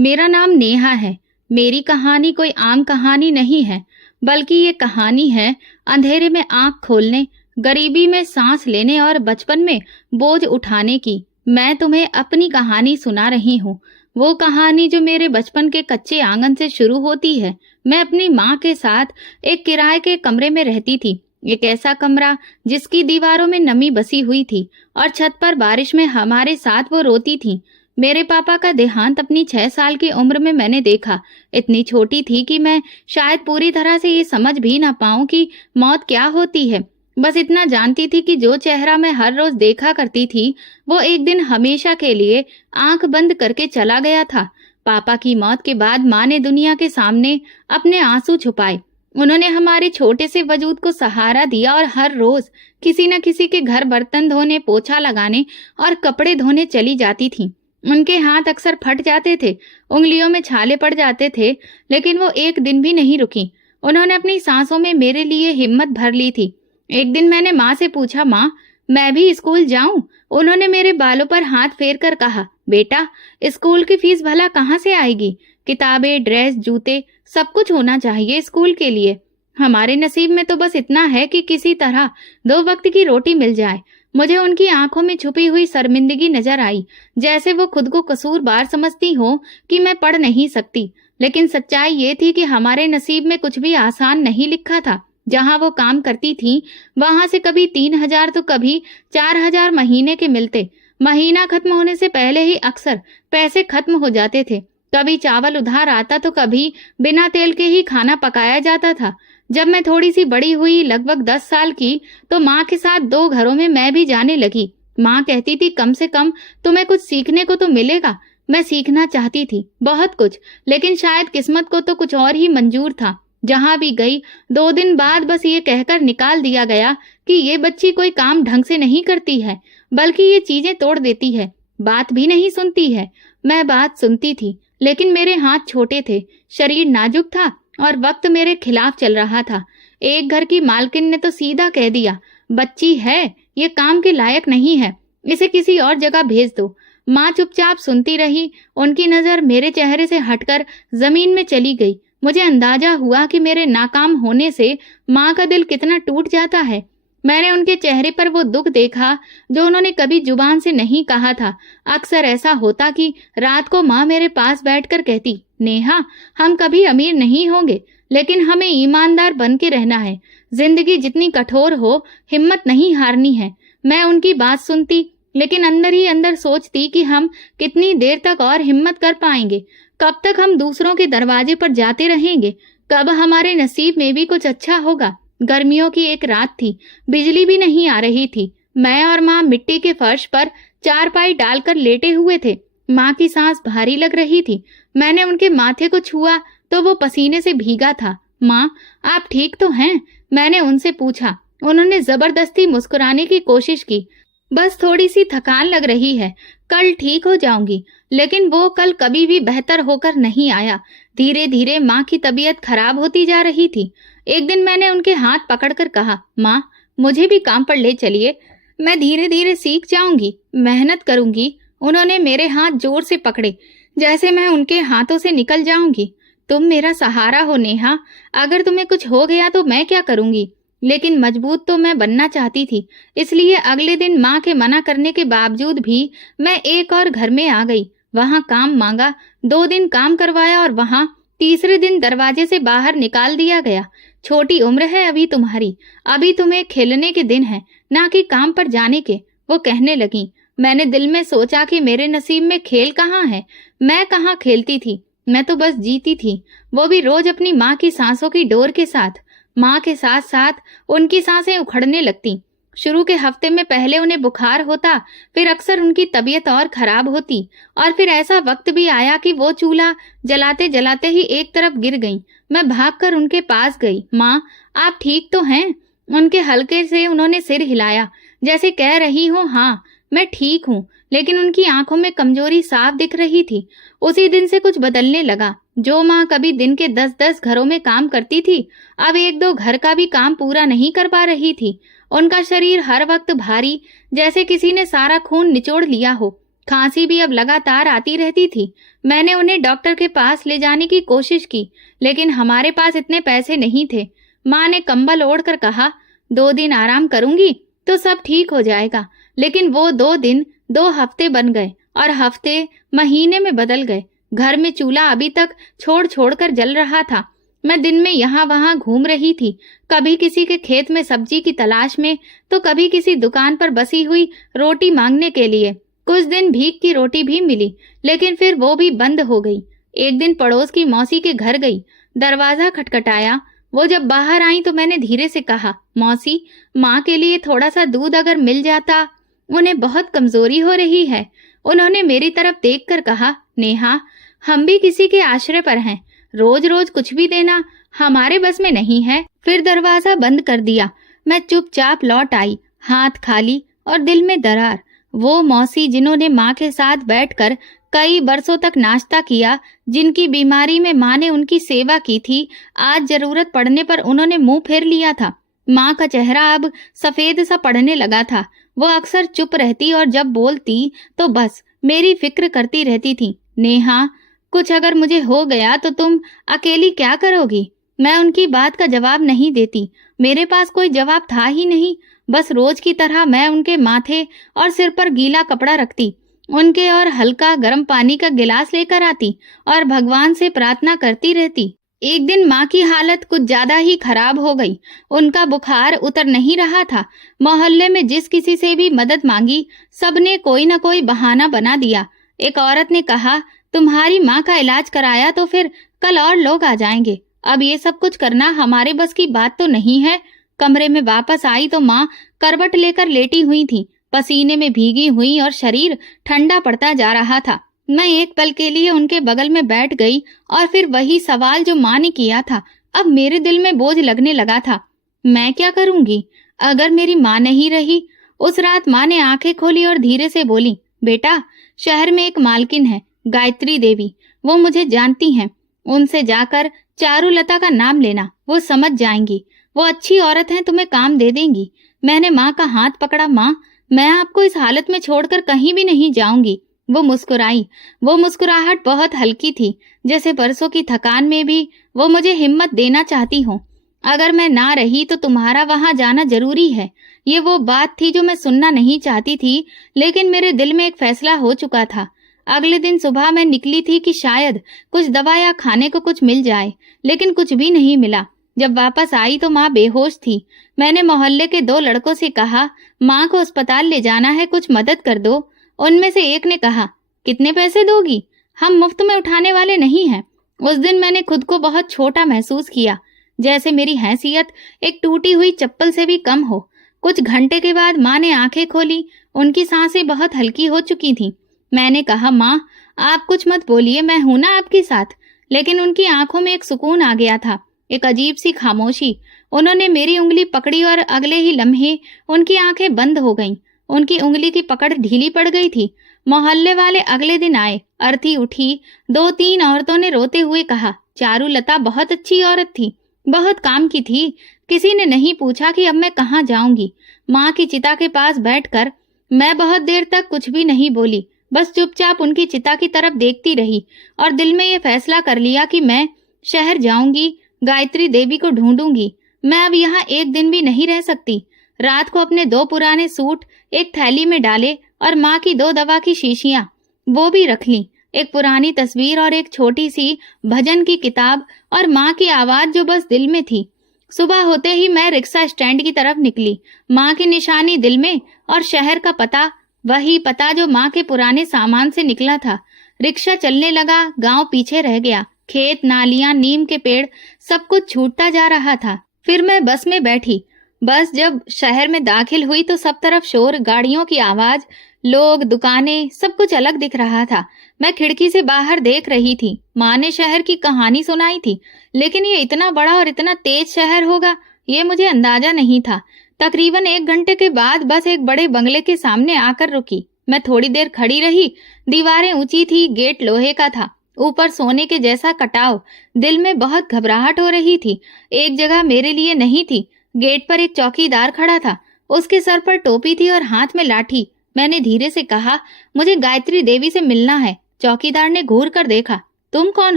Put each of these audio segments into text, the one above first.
मेरा नाम नेहा है। मेरी कहानी कोई आम कहानी नहीं है, बल्कि ये कहानी है अंधेरे में आंख खोलने, गरीबी में सांस लेने और बचपन में बोझ उठाने की। मैं तुम्हें अपनी कहानी सुना रही हूँ, वो कहानी जो मेरे बचपन के कच्चे आंगन से शुरू होती है। मैं अपनी माँ के साथ एक किराए के कमरे में रहती थी। एक ऐसा कमरा जिसकी दीवारों में नमी बसी हुई थी और छत पर बारिश में हमारे साथ वो रोती थी। मेरे पापा का देहांत अपनी 6 साल की उम्र में मैंने देखा। इतनी छोटी थी कि मैं शायद पूरी तरह से ये समझ भी ना पाऊं कि मौत क्या होती है। बस इतना जानती थी कि जो चेहरा मैं हर रोज देखा करती थी, वो एक दिन हमेशा के लिए आंख बंद करके चला गया था। पापा की मौत के बाद माँ ने दुनिया के सामने अपने आंसू छुपाए। उन्होंने हमारे छोटे से वजूद को सहारा दिया और हर रोज किसी न किसी के घर बर्तन धोने, पोछा लगाने और कपड़े धोने चली जाती थी। उनके हाथ अक्सर फट जाते थे, उंगलियों में छाले पड़ जाते थे, लेकिन वो एक दिन भी नहीं रुकी। उन्होंने अपनी सांसों में मेरे लिए हिम्मत भर ली थी। एक दिन मैंने माँ से पूछा, माँ मैं भी स्कूल जाऊं? उन्होंने मेरे बालों पर हाथ फेर कर कहा, बेटा स्कूल की फीस भला कहाँ से आएगी? किताबें, ड्रेस, जूते सब कुछ होना चाहिए स्कूल के लिए। हमारे नसीब में तो बस इतना है कि किसी तरह 2 वक्त की रोटी मिल जाए। मुझे उनकी आंखों में छुपी हुई शर्मिंदगी नजर आई, जैसे वो खुद को कसूरवार समझती हो कि मैं पढ़ नहीं सकती। लेकिन सच्चाई ये थी कि हमारे नसीब में कुछ भी आसान नहीं लिखा था। जहां वो काम करती थी, वहां से कभी 3,000 तो कभी 4,000 महीने के मिलते। महीना खत्म होने से पहले ही अक्सर पैसे खत्म हो जाते थे। कभी चावल उधार आता तो कभी बिना तेल के ही खाना पकाया जाता था। जब मैं थोड़ी सी बड़ी हुई, लगभग 10 साल की, तो माँ के साथ 2 घरों में मैं भी जाने लगी। माँ कहती थी, कम से कम तुम्हें कुछ सीखने को तो मिलेगा। मैं सीखना चाहती थी बहुत कुछ, लेकिन शायद किस्मत को तो कुछ और ही मंजूर था। जहां भी गई 2 दिन बाद बस ये कहकर निकाल दिया गया कि ये बच्ची कोई काम ढंग से नहीं करती है, बल्कि ये चीजें तोड़ देती है, बात भी नहीं सुनती है। मैं बात सुनती थी, लेकिन मेरे हाथ छोटे थे, शरीर नाजुक था और वक्त मेरे खिलाफ चल रहा था। एक घर की मालकिन ने तो सीधा कह दिया, बच्ची है, ये काम के लायक नहीं है, इसे किसी और जगह भेज दो। माँ चुपचाप सुनती रही। उनकी नजर मेरे चेहरे से हटकर जमीन में चली गई। मुझे अंदाजा हुआ कि मेरे नाकाम होने से माँ का दिल कितना टूट जाता है। मैंने उनके चेहरे पर वो दुख देखा जो उन्होंने कभी जुबान से नहीं कहा था। अक्सर ऐसा होता कि रात को माँ मेरे पास बैठकर कहती, नेहा हम कभी अमीर नहीं होंगे, लेकिन हमें ईमानदार बन के रहना है। जिंदगी जितनी कठोर हो, हिम्मत नहीं हारनी है। मैं उनकी बात सुनती, लेकिन अंदर ही अंदर सोचती कि हम कितनी देर तक और हिम्मत कर पाएंगे। कब तक हम दूसरों के दरवाजे पर जाते रहेंगे? कब हमारे नसीब में भी कुछ अच्छा होगा? गर्मियों की एक रात थी, बिजली भी नहीं आ रही थी। मैं और माँ मिट्टी के फर्श पर चारपाई डालकर लेटे हुए थे। माँ की सांस भारी लग रही थी। मैंने उनके माथे को छुआ तो वो पसीने से भीगा था। माँ आप ठीक तो हैं? मैंने उनसे पूछा। उन्होंने जबरदस्ती मुस्कुराने की कोशिश की। बस थोड़ी सी थकान लग रही है, कल ठीक हो जाऊंगी। लेकिन वो कल कभी भी बेहतर होकर नहीं आया। धीरे धीरे माँ की तबीयत खराब होती जा रही थी। एक दिन मैंने उनके हाथ पकड़कर कहा, माँ मुझे भी काम पर ले चलिए, मैं धीरे धीरे सीख जाऊंगी, मेहनत करूंगी। उन्होंने मेरे हाथ जोर से पकड़े, जैसे मैं उनके हाथों से निकल जाऊंगी। तुम मेरा सहारा हो नेहा, अगर तुम्हें कुछ हो गया तो मैं क्या करूंगी? लेकिन मजबूत तो मैं बनना चाहती थी, इसलिए अगले दिन माँ के मना करने के बावजूद भी मैं एक और घर में आ गई। वहां काम मांगा, 2 दिन काम करवाया और वहां तीसरे दिन दरवाजे से बाहर निकाल दिया गया। छोटी उम्र है अभी तुम्हारी, अभी तुम्हें खेलने के दिन है, ना कि काम पर जाने के, वो कहने लगी। मैंने दिल में सोचा कि मेरे नसीब में खेल कहाँ है। मैं कहाँ खेलती थी, मैं तो बस जीती थी, वो भी रोज अपनी माँ की सांसों की डोर के साथ। माँ के साथ साथ उनकी सांसें उखड़ने लगती। शुरू के हफ्ते में पहले उन्हें बुखार होता, फिर अक्सर उनकी तबीयत और खराब होती, और फिर ऐसा वक्त भी आया कि वो चूल्हा जलाते जलाते ही एक तरफ गिर गईं। मैं भागकर उनके पास गई। माँ आप ठीक तो हैं? उनके हल्के से उन्होंने सिर हिलाया, जैसे कह रही हो हाँ मैं ठीक हूँ, लेकिन उनकी आंखों में कमजोरी साफ दिख रही थी। उसी दिन से कुछ बदलने लगा। जो माँ कभी दिन के 10-10 घरों में काम करती थी, अब 1-2 घर का भी काम पूरा नहीं कर पा रही थी। उनका शरीर हर वक्त भारी, जैसे किसी ने सारा खून निचोड़ लिया हो। खांसी भी अब लगातार आती रहती थी। मैंने उन्हें डॉक्टर के पास ले जाने की कोशिश की, लेकिन हमारे पास इतने पैसे नहीं थे। माँ ने कंबल ओढ़कर कहा, 2 दिन आराम करूंगी तो सब ठीक हो जाएगा। लेकिन वो 2 दिन 2 हफ्ते बन गए और हफ्ते महीने में बदल गए। घर में चूल्हा अभी तक छोड़ छोड़ कर जल रहा था। मैं दिन में यहाँ वहाँ घूम रही थी, कभी किसी के खेत में सब्जी की तलाश में, तो कभी किसी दुकान पर बसी हुई रोटी मांगने के लिए। कुछ दिन भीख की रोटी भी मिली, लेकिन फिर वो भी बंद हो गई। एक दिन पड़ोस की मौसी के घर गई, दरवाजा खटखटाया। वो जब बाहर आई तो मैंने धीरे से कहा, मौसी, माँ के लिए थोड़ा सा दूध अगर मिल जाता, उन्हें बहुत कमजोरी हो रही है। उन्होंने मेरी तरफ देखकर कहा, नेहा, हम भी किसी के आश्रय पर हैं, रोज रोज कुछ भी देना हमारे बस में नहीं है। फिर दरवाजा बंद कर दिया। मैं चुपचाप लौट आई, हाथ खाली और दिल में दरार। वो मौसी जिन्होंने माँ के साथ बैठकर कई बरसों तक नाश्ता किया, जिनकी बीमारी में माँ ने उनकी सेवा की थी, आज जरूरत पड़ने पर उन्होंने मुंह फेर लिया था। माँ का चेहरा अब सफेद सा पड़ने लगा था। वो अक्सर चुप रहती और जब बोलती तो बस मेरी फिक्र करती रहती थी। नेहा, कुछ अगर मुझे हो गया तो तुम अकेली क्या करोगी? मैं उनकी बात का जवाब नहीं देती। मेरे पास कोई जवाब था ही नहीं। बस रोज की तरह मैं उनके माथे और सिर पर गीला कपड़ा रखती, उनके और हल्का गर्म पानी का गिलास लेकर आती और भगवान से प्रार्थना करती रहती। एक दिन माँ की हालत कुछ ज्यादा ही खराब हो गई। उनका बुखार उतर नहीं रहा था। मोहल्ले में जिस किसी से भी मदद मांगी, सबने कोई न कोई बहाना बना दिया। एक औरत ने कहा, तुम्हारी माँ का इलाज कराया तो फिर कल और लोग आ जाएंगे। अब ये सब कुछ करना हमारे बस की बात तो नहीं है। कमरे में वापस आई तो माँ करवट लेकर लेटी हुई थी, पसीने में भीगी हुई और शरीर ठंडा पड़ता जा रहा था। मैं एक पल के लिए उनके बगल में बैठ गई और फिर वही सवाल जो माँ ने किया था, अब मेरे दिल में बोझ लगने लगा था। मैं क्या करूंगी अगर मेरी माँ नहीं रही? उस रात माँ ने आंखें खोली और धीरे से बोली, बेटा, शहर में एक मालकिन है, गायत्री देवी, वो मुझे जानती हैं। उनसे जाकर चारुलता का नाम लेना, वो समझ जाएंगी। वो अच्छी औरत हैं, तुम्हें काम दे देंगी। मैंने माँ का हाथ पकड़ा। माँ, मैं आपको इस हालत में छोड़कर कहीं भी नहीं जाऊंगी। वो मुस्कुराई। वो मुस्कुराहट बहुत हल्की थी, जैसे परसों की थकान में भी वो मुझे हिम्मत देना चाहती हो। अगर मैं ना रही तो तुम्हारा वहां जाना जरूरी है। ये वो बात थी जो मैं सुनना नहीं चाहती थी, लेकिन मेरे दिल में एक फैसला हो चुका था। अगले दिन सुबह मैं निकली थी कि शायद कुछ दवा या खाने को कुछ मिल जाए, लेकिन कुछ भी नहीं मिला। जब वापस आई तो माँ बेहोश थी। मैंने मोहल्ले के 2 लड़कों से कहा, माँ को अस्पताल ले जाना है, कुछ मदद कर दो। उनमें से एक ने कहा, कितने पैसे दोगी? हम मुफ्त में उठाने वाले नहीं हैं। उस दिन मैंने खुद को बहुत छोटा महसूस किया, जैसे मेरी हैसियत एक टूटी हुई चप्पल से भी कम हो। कुछ घंटे के बाद माँ ने आंखें खोली। उनकी सांसें बहुत हल्की हो चुकी थीं। मैंने कहा, माँ, आप कुछ मत बोलिए, मैं हूं ना आपके साथ। लेकिन उनकी आंखों में एक सुकून आ गया था, एक अजीब सी खामोशी। उन्होंने मेरी उंगली पकड़ी और अगले ही लम्हे उनकी आंखें बंद हो गईं। उनकी उंगली की पकड़ ढीली पड़ गई थी। मोहल्ले वाले अगले दिन आए। अर्थी उठी। 2-3 औरतों ने रोते हुए कहा, चारुलता बहुत अच्छी औरत थी, बहुत काम की थी। किसी ने नहीं पूछा कि अब मैं कहाँ जाऊंगी। माँ की चिता के पास बैठकर मैं बहुत देर तक कुछ भी नहीं बोली, बस चुपचाप उनकी चिता की तरफ देखती रही और दिल में ये फैसला कर लिया कि मैं शहर जाऊंगी, गायत्री देवी को ढूंढूंगी। मैं अब यहाँ एक दिन भी नहीं रह सकती। रात को अपने 2 पुराने सूट एक थैली में डाले और माँ की 2 दवा की शीशियां वो भी रख ली, एक पुरानी तस्वीर और एक छोटी सी भजन की किताब और माँ की आवाज जो बस दिल में थी। सुबह होते ही मैं रिक्शा स्टैंड की तरफ निकली। माँ की निशानी दिल में और शहर का पता, वही पता जो माँ के पुराने सामान से निकला था। रिक्शा चलने लगा, गांव पीछे रह गया। खेत, नालियां, नीम के पेड़, सब कुछ छूटता जा रहा था। फिर मैं बस में बैठी। बस जब शहर में दाखिल हुई तो सब तरफ शोर, गाड़ियों की आवाज, लोग, दुकानें, सब कुछ अलग दिख रहा था। मैं खिड़की से बाहर देख रही थी। माँ ने शहर की कहानी सुनाई थी, लेकिन ये इतना बड़ा और इतना तेज शहर होगा, ये मुझे अंदाजा नहीं था। तकरीबन 1 घंटे के बाद बस एक बड़े बंगले के सामने आकर रुकी। मैं थोड़ी देर खड़ी रही। दीवारें ऊंची थी, गेट लोहे का था, ऊपर सोने के जैसा कटाव। दिल में बहुत घबराहट हो रही थी। एक जगह मेरे लिए नहीं थी। गेट पर एक चौकीदार खड़ा था, उसके सर पर टोपी थी और हाथ में लाठी। मैंने धीरे से कहा, मुझे गायत्री देवी से मिलना है। चौकीदार ने घूर कर देखा। तुम कौन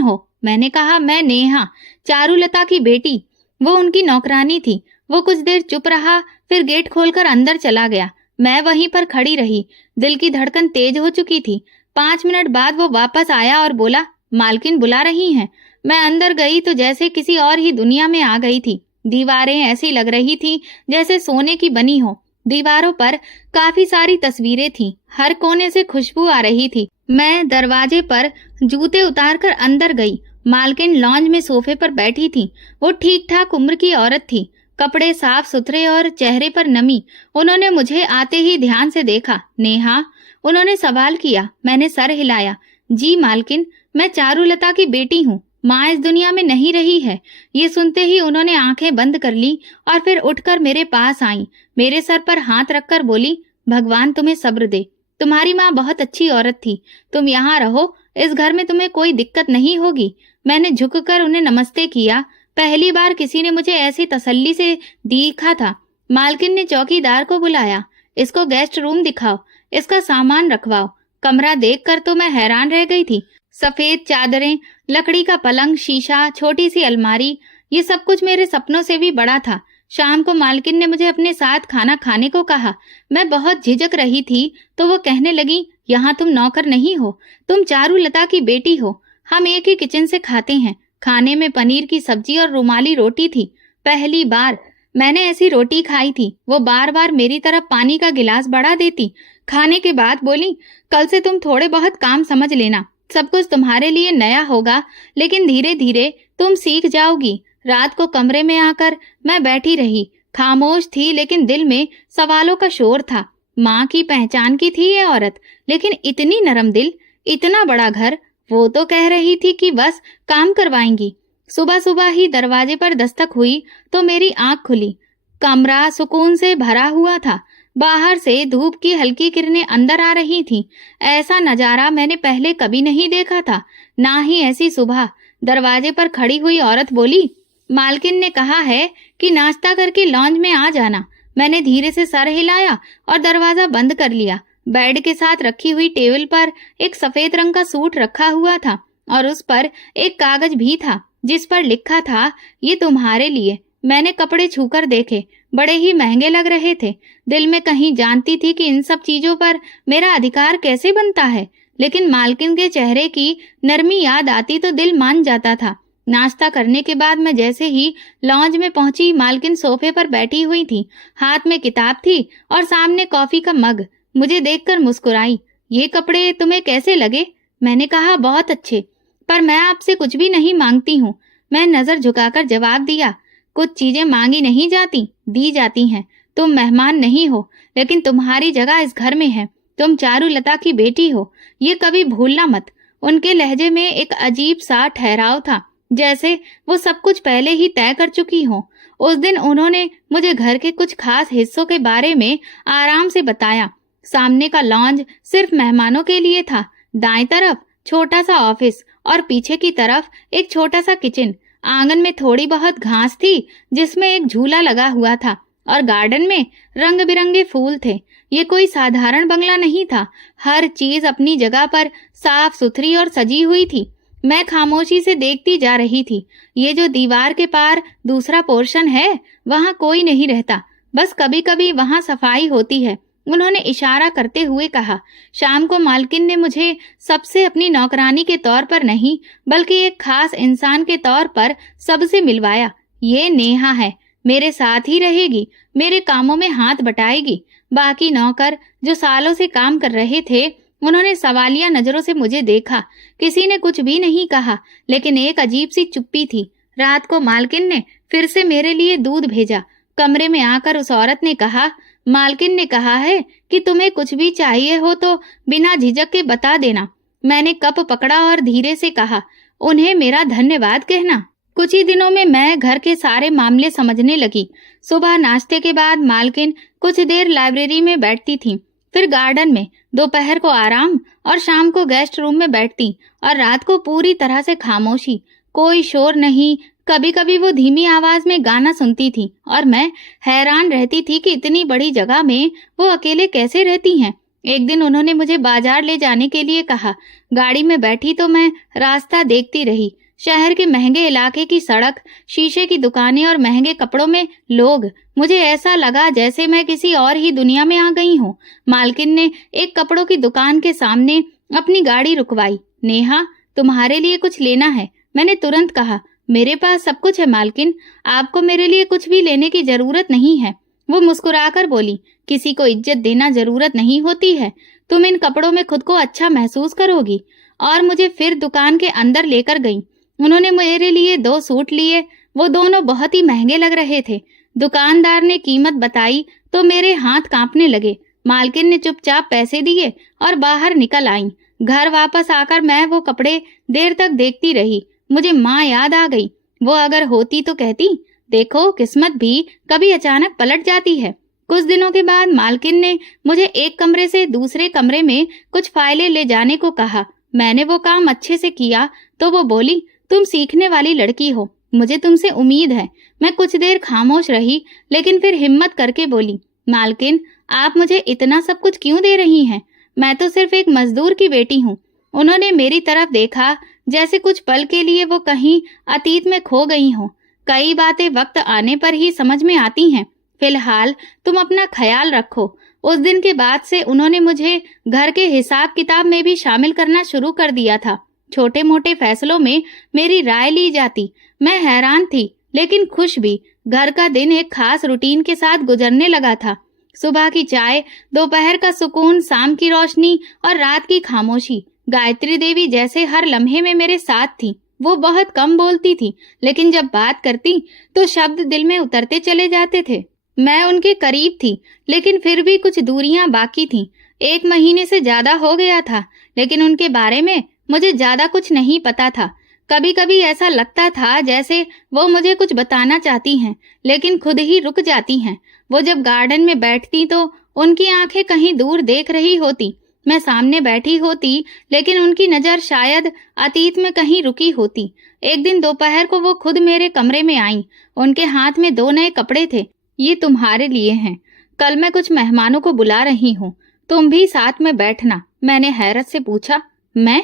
हो? मैंने कहा, मैं नेहा, चारुलता की बेटी। वो उनकी नौकरानी थी। वो कुछ देर चुप रहा, फिर गेट खोलकर अंदर चला गया। मैं वहीं पर खड़ी रही। दिल की धड़कन तेज हो चुकी थी। 5 मिनट बाद वो वापस आया और बोला, मालकिन बुला रही हैं। मैं अंदर गई तो जैसे किसी और ही दुनिया में आ गई थी। दीवारें ऐसी लग रही थी जैसे सोने की बनी हो। दीवारों पर काफी सारी तस्वीरें थीं। हर कोने से खुशबू आ रही थी। मैं दरवाजे पर जूते उतारकर अंदर गई। मालकिन लॉन्ज में सोफे पर बैठी थी। वो ठीक ठाक उम्र की औरत थी, कपड़े साफ सुथरे और चेहरे पर नमी। उन्होंने मुझे आते ही ध्यान से देखा। नेहा, उन्होंने सवाल किया। मैंने सर हिलाया। जी मालकिन, मैं चारुलता की बेटी हूँ। माँ इस दुनिया में नहीं रही है। ये सुनते ही उन्होंने आंखें बंद कर ली और फिर उठकर मेरे पास आईं। मेरे सर पर हाथ रखकर बोली, भगवान तुम्हें सब्र दे। तुम्हारी माँ बहुत अच्छी औरत थी। तुम यहाँ रहो, इस घर में तुम्हें कोई दिक्कत नहीं होगी। मैंने झुककर उन्हें नमस्ते किया। पहली बार किसी ने मुझे ऐसी तसल्ली से देखा था। मालकिन ने चौकीदार को बुलाया। इसको गेस्ट रूम दिखाओ, इसका सामान रखवाओ। कमरा देखकर तो मैं हैरान रह गई थी। सफेद चादरें, लकड़ी का पलंग, शीशा, छोटी सी अलमारी, ये सब कुछ मेरे सपनों से भी बड़ा था। शाम को मालकिन ने मुझे अपने साथ खाना खाने को कहा। मैं बहुत झिझक रही थी तो वो कहने लगी, यहाँ तुम नौकर नहीं हो, तुम चारुलता की बेटी हो। हम एक ही किचन से खाते हैं। खाने में पनीर की सब्जी और रुमाली रोटी थी। पहली बार मैंने ऐसी रोटी खाई थी। वो बार बार मेरी तरफ पानी का गिलास बढ़ा देती। खाने के बाद बोली, कल से तुम थोड़े बहुत काम समझ लेना। सब कुछ तुम्हारे लिए नया होगा, लेकिन धीरे धीरे तुम सीख जाओगी। रात को कमरे में आकर मैं बैठी रही। खामोश थी, लेकिन दिल में सवालों का शोर था। माँ की पहचान की थी ये औरत, लेकिन इतनी नरम दिल, इतना बड़ा घर। वो तो कह रही थी कि बस काम करवाएंगी। सुबह सुबह ही दरवाजे पर दस्तक हुई तो मेरी आंख खुली। कमरा सुकून से भरा हुआ था। बाहर से धूप की हल्की किरणें अंदर आ रही थीं। ऐसा नजारा मैंने पहले कभी नहीं देखा था, ना ही ऐसी सुबह। दरवाजे पर खड़ी हुई औरत बोली, मालकिन ने कहा है कि नाश्ता करके लॉन्ज में आ जाना। मैंने धीरे से सर हिलाया और दरवाजा बंद कर लिया। बेड के साथ रखी हुई टेबल पर एक सफेद रंग का सूट रखा हुआ था और उस पर एक कागज भी था जिस पर लिखा था, ये तुम्हारे लिए। मैंने कपड़े छूकर देखे, बड़े ही महंगे लग रहे थे। दिल में कहीं जानती थी कि इन सब चीजों पर मेरा अधिकार कैसे बनता है, लेकिन मालकिन के चेहरे की नरमी याद आती तो दिल मान जाता था। नाश्ता करने के बाद मैं जैसे ही लॉन्ज में पहुंची, मालकिन सोफे पर बैठी हुई थी। हाथ में किताब थी और सामने कॉफी का मग। मुझे देखकर मुस्कुराई। ये कपड़े तुम्हें कैसे लगे? मैंने कहा, बहुत अच्छे, पर मैं आपसे कुछ भी नहीं मांगती हूँ। मैं नजर झुकाकर जवाब दिया, कुछ चीजें मांगी नहीं जाती, दी जाती हैं। तुम मेहमान नहीं हो, लेकिन तुम्हारी जगह इस घर में है। तुम चारुलता की बेटी हो, ये कभी भूलना मत। उनके लहजे में एक अजीब सा ठहराव था, जैसे वो सब कुछ पहले ही तय कर चुकी हो। उस दिन उन्होंने मुझे घर के कुछ खास हिस्सों के बारे में आराम से बताया। सामने का लॉन्ज सिर्फ मेहमानों के लिए था। दाएं तरफ छोटा सा ऑफिस और पीछे की तरफ एक छोटा सा किचन। आंगन में थोड़ी बहुत घास थी जिसमें एक झूला लगा हुआ था और गार्डन में रंग बिरंगे फूल थे। ये कोई साधारण बंगला नहीं था। हर चीज अपनी जगह पर साफ सुथरी और सजी हुई थी। मैं खामोशी से देखती जा रही थी। ये जो दीवार के पार दूसरा पोर्शन है, वहाँ कोई नहीं रहता, बस कभी कभी वहाँ सफाई होती है। उन्होंने इशारा करते हुए कहा। शाम को मालकिन ने मुझे सबसे अपनी नौकरानी के तौर पर नहीं, बल्कि एक खास इंसान के तौर पर सबसे मिलवाया। ये नेहा है, मेरे साथ ही रहेगी, मेरे कामों में हाथ बटाएगी। बाकी नौकर जो सालों से काम कर रहे थे, उन्होंने सवालिया नजरों से मुझे देखा। किसी ने कुछ भी नहीं कहा, लेकिन एक अजीब सी चुप्पी थी। रात को मालकिन ने फिर से मेरे लिए दूध भेजा। कमरे में आकर उस औरत ने कहा, मालकिन ने कहा है कि तुम्हें कुछ भी चाहिए हो तो बिना झिझक के बता देना। मैंने कप पकड़ा और धीरे से कहा, उन्हें मेरा धन्यवाद कहना। कुछ ही दिनों में मैं घर के सारे मामले समझने लगी। सुबह नाश्ते के बाद मालकिन कुछ देर लाइब्रेरी में बैठती थी, फिर गार्डन में, दोपहर को आराम और शाम को गेस्ट रूम में बैठती, और रात को पूरी तरह से खामोशी, कोई शोर नहीं। कभी कभी वो धीमी आवाज में गाना सुनती थी और मैं हैरान रहती थी कि इतनी बड़ी जगह में वो अकेले कैसे रहती हैं। एक दिन उन्होंने मुझे बाजार ले जाने के लिए कहा। गाड़ी में बैठी तो मैं रास्ता देखती रही। शहर के महंगे इलाके की सड़क, शीशे की दुकानें और महंगे कपड़ों में लोग। मुझे ऐसा लगा जैसे मैं किसी और ही दुनिया में आ गई हूँ। मालकिन ने एक कपड़ों की दुकान के सामने अपनी गाड़ी रुकवाई। नेहा, तुम्हारे लिए कुछ लेना है? मैंने तुरंत कहा, मेरे पास सब कुछ है मालकिन, आपको मेरे लिए कुछ भी लेने की जरूरत नहीं है। वो मुस्कुराकर बोली, किसी को इज्जत देना जरूरत नहीं होती है। तुम इन कपड़ों में खुद को अच्छा महसूस करोगी। और मुझे फिर दुकान के अंदर लेकर गई। उन्होंने मेरे लिए 2 सूट लिए। वो दोनों बहुत ही महंगे लग रहे थे। दुकानदार ने कीमत बताई तो मेरे हाथ कांपने लगे। मालकिन ने चुपचाप पैसे दिए और बाहर निकल आईं। घर वापस आकर मैं वो कपड़े देर तक देखती रही। मुझे माँ याद आ गई। वो अगर होती तो कहती, देखो किस्मत भी कभी अचानक पलट जाती है। कुछ दिनों के बाद मालकिन ने मुझे एक कमरे से दूसरे कमरे में कुछ फाइलें ले जाने को कहा। मैंने वो काम अच्छे से किया तो वो बोली, तुम सीखने वाली लड़की हो, मुझे तुमसे उम्मीद है। मैं कुछ देर खामोश रही, लेकिन फिर हिम्मत करके बोली, मालकिन आप मुझे इतना सब कुछ क्यों दे रही हैं? मैं तो सिर्फ एक मजदूर की बेटी हूँ। उन्होंने मेरी तरफ देखा जैसे कुछ पल के लिए वो कहीं अतीत में खो गई हो। कई बातें वक्त आने पर ही समझ में आती हैं। फिलहाल तुम अपना ख्याल रखो। उस दिन के बाद से उन्होंने मुझे घर के हिसाब किताब में भी शामिल करना शुरू कर दिया था। छोटे मोटे फैसलों में मेरी राय ली जाती। मैं हैरान थी लेकिन खुश भी। घर का दिन एक खास रूटीन के साथ गुजरने लगा था। सुबह की चाय, दोपहर का सुकून, शाम की रोशनी और रात की खामोशी। गायत्री देवी जैसे हर लम्हे में मेरे साथ थी। वो बहुत कम बोलती थी, लेकिन जब बात करती तो शब्द दिल में उतरते चले जाते थे। मैं उनके करीब थी, लेकिन फिर भी कुछ दूरियां बाकी थीं। 1 महीने से ज्यादा हो गया था, लेकिन उनके बारे में मुझे ज्यादा कुछ नहीं पता था। कभी कभी ऐसा लगता था जैसे वो मुझे कुछ बताना चाहती हैं, लेकिन खुद ही रुक जाती हैं। वो जब गार्डन में बैठती तो उनकी आंखें कहीं दूर देख रही होती। मैं सामने बैठी होती, लेकिन उनकी नजर शायद अतीत में कहीं रुकी होती। एक दिन दोपहर को वो खुद मेरे कमरे में आईं। उनके हाथ में 2 नए कपड़े थे। ये तुम्हारे लिए हैं। कल मैं कुछ मेहमानों को बुला रही हूँ, तुम भी साथ में बैठना। मैंने हैरत से पूछा, मैं?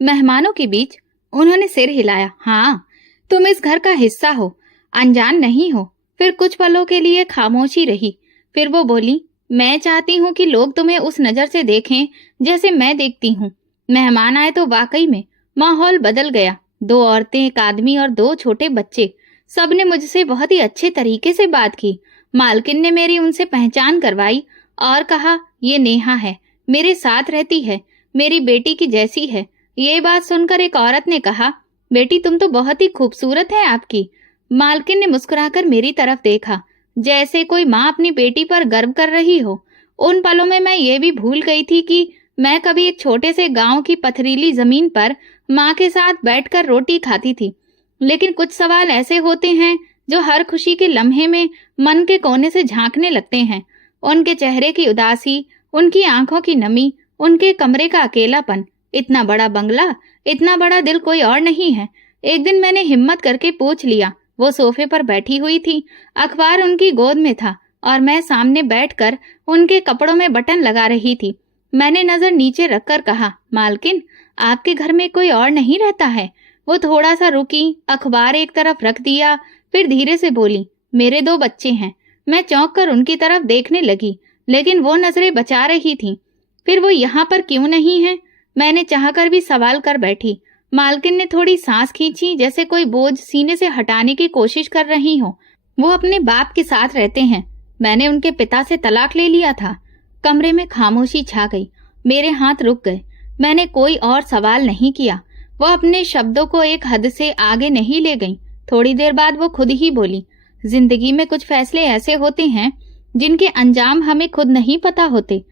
मेहमानों के बीच? उन्होंने सिर हिलाया। हाँ, तुम इस घर का हिस्सा हो, अनजान नहीं हो। फिर कुछ पलों के लिए खामोशी रही। फिर वो बोली, मैं चाहती हूँ कि लोग तुम्हें उस नजर से देखें जैसे मैं देखती हूँ। मेहमान आए तो वाकई में माहौल बदल गया। 2 औरतें, एक आदमी और 2 छोटे बच्चे। सबने मुझसे बहुत ही अच्छे तरीके से बात की। मालकिन ने मेरी उनसे पहचान करवाई और कहा, ये नेहा है, मेरे साथ रहती है, मेरी बेटी की जैसी है। ये बात सुनकर एक औरत ने कहा, बेटी तुम तो बहुत ही खूबसूरत है आपकी। मालकिन ने मुस्कुराकर मेरी तरफ देखा, जैसे कोई माँ अपनी बेटी पर गर्व कर रही हो। उन पलों में मैं ये भी भूल गई थी कि मैं कभी एक छोटे से गांव की पथरीली जमीन पर माँ के साथ बैठकर रोटी खाती थी। लेकिन कुछ सवाल ऐसे होते हैं जो हर खुशी के लम्हे में मन के कोने से झांकने लगते हैं। उनके चेहरे की उदासी, उनकी आंखों की नमी, उनके कमरे का अकेलापन। इतना बड़ा बंगला, इतना बड़ा दिल कोई और नहीं है। एक दिन मैंने हिम्मत करके पूछ लिया। वो सोफे पर बैठी हुई थी, अखबार उनकी गोद में था और मैं सामने बैठकर उनके कपड़ों में बटन लगा रही थी। मैंने नजर नीचे रखकर कहा, मालकिन आपके घर में कोई और नहीं रहता है? वो थोड़ा सा रुकी, अखबार एक तरफ रख दिया, फिर धीरे से बोली, मेरे 2 बच्चे हैं। मैं चौंक कर उनकी तरफ देखने लगी, लेकिन वो नजरें बचा रही थी। फिर वो यहाँ पर क्यों नहीं है? मैंने चाहकर भी सवाल कर बैठी। मालकिन ने थोड़ी सांस खींची, जैसे कोई बोझ सीने से हटाने की कोशिश कर रही हो। वो अपने बाप के साथ रहते हैं। मैंने उनके पिता से तलाक ले लिया था। कमरे में खामोशी छा गई। मेरे हाथ रुक गए। मैंने कोई और सवाल नहीं किया। वो अपने शब्दों को एक हद से आगे नहीं ले गई। थोड़ी देर बाद वो खुद ही बोली, जिंदगी में कुछ फैसले ऐसे होते हैं जिनके अंजाम हमें खुद नहीं पता होते।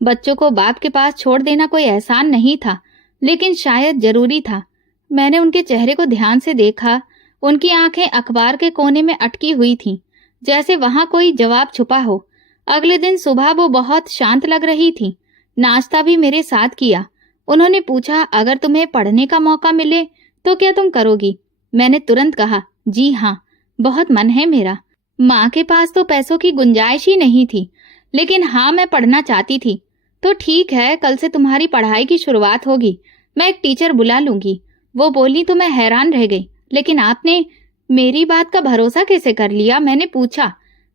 बच्चों को बाप के पास छोड़ देना कोई एहसान नहीं था, लेकिन शायद जरूरी था। मैंने उनके चेहरे को ध्यान से देखा। उनकी आंखें अखबार के कोने में अटकी हुई थीं, जैसे वहां कोई जवाब छुपा हो। अगले दिन सुबह वो बहुत शांत लग रही थी। नाश्ता भी मेरे साथ किया। उन्होंने पूछा, अगर तुम्हें पढ़ने का मौका मिले तो क्या तुम करोगी? मैंने तुरंत कहा, जी हाँ, बहुत मन है मेरा। माँ के पास तो पैसों की गुंजाइश ही नहीं थी, लेकिन हाँ, मैं पढ़ना चाहती थी। तो ठीक है, कल से तुम्हारी पढ़ाई की शुरुआत होगी, मैं एक टीचर बुला लूंगी। वो बोली तो मैं हैरान रह गई। लेकिन आपने मेरी बात का भरोसा कैसे कर लिया? मैंने पूछा।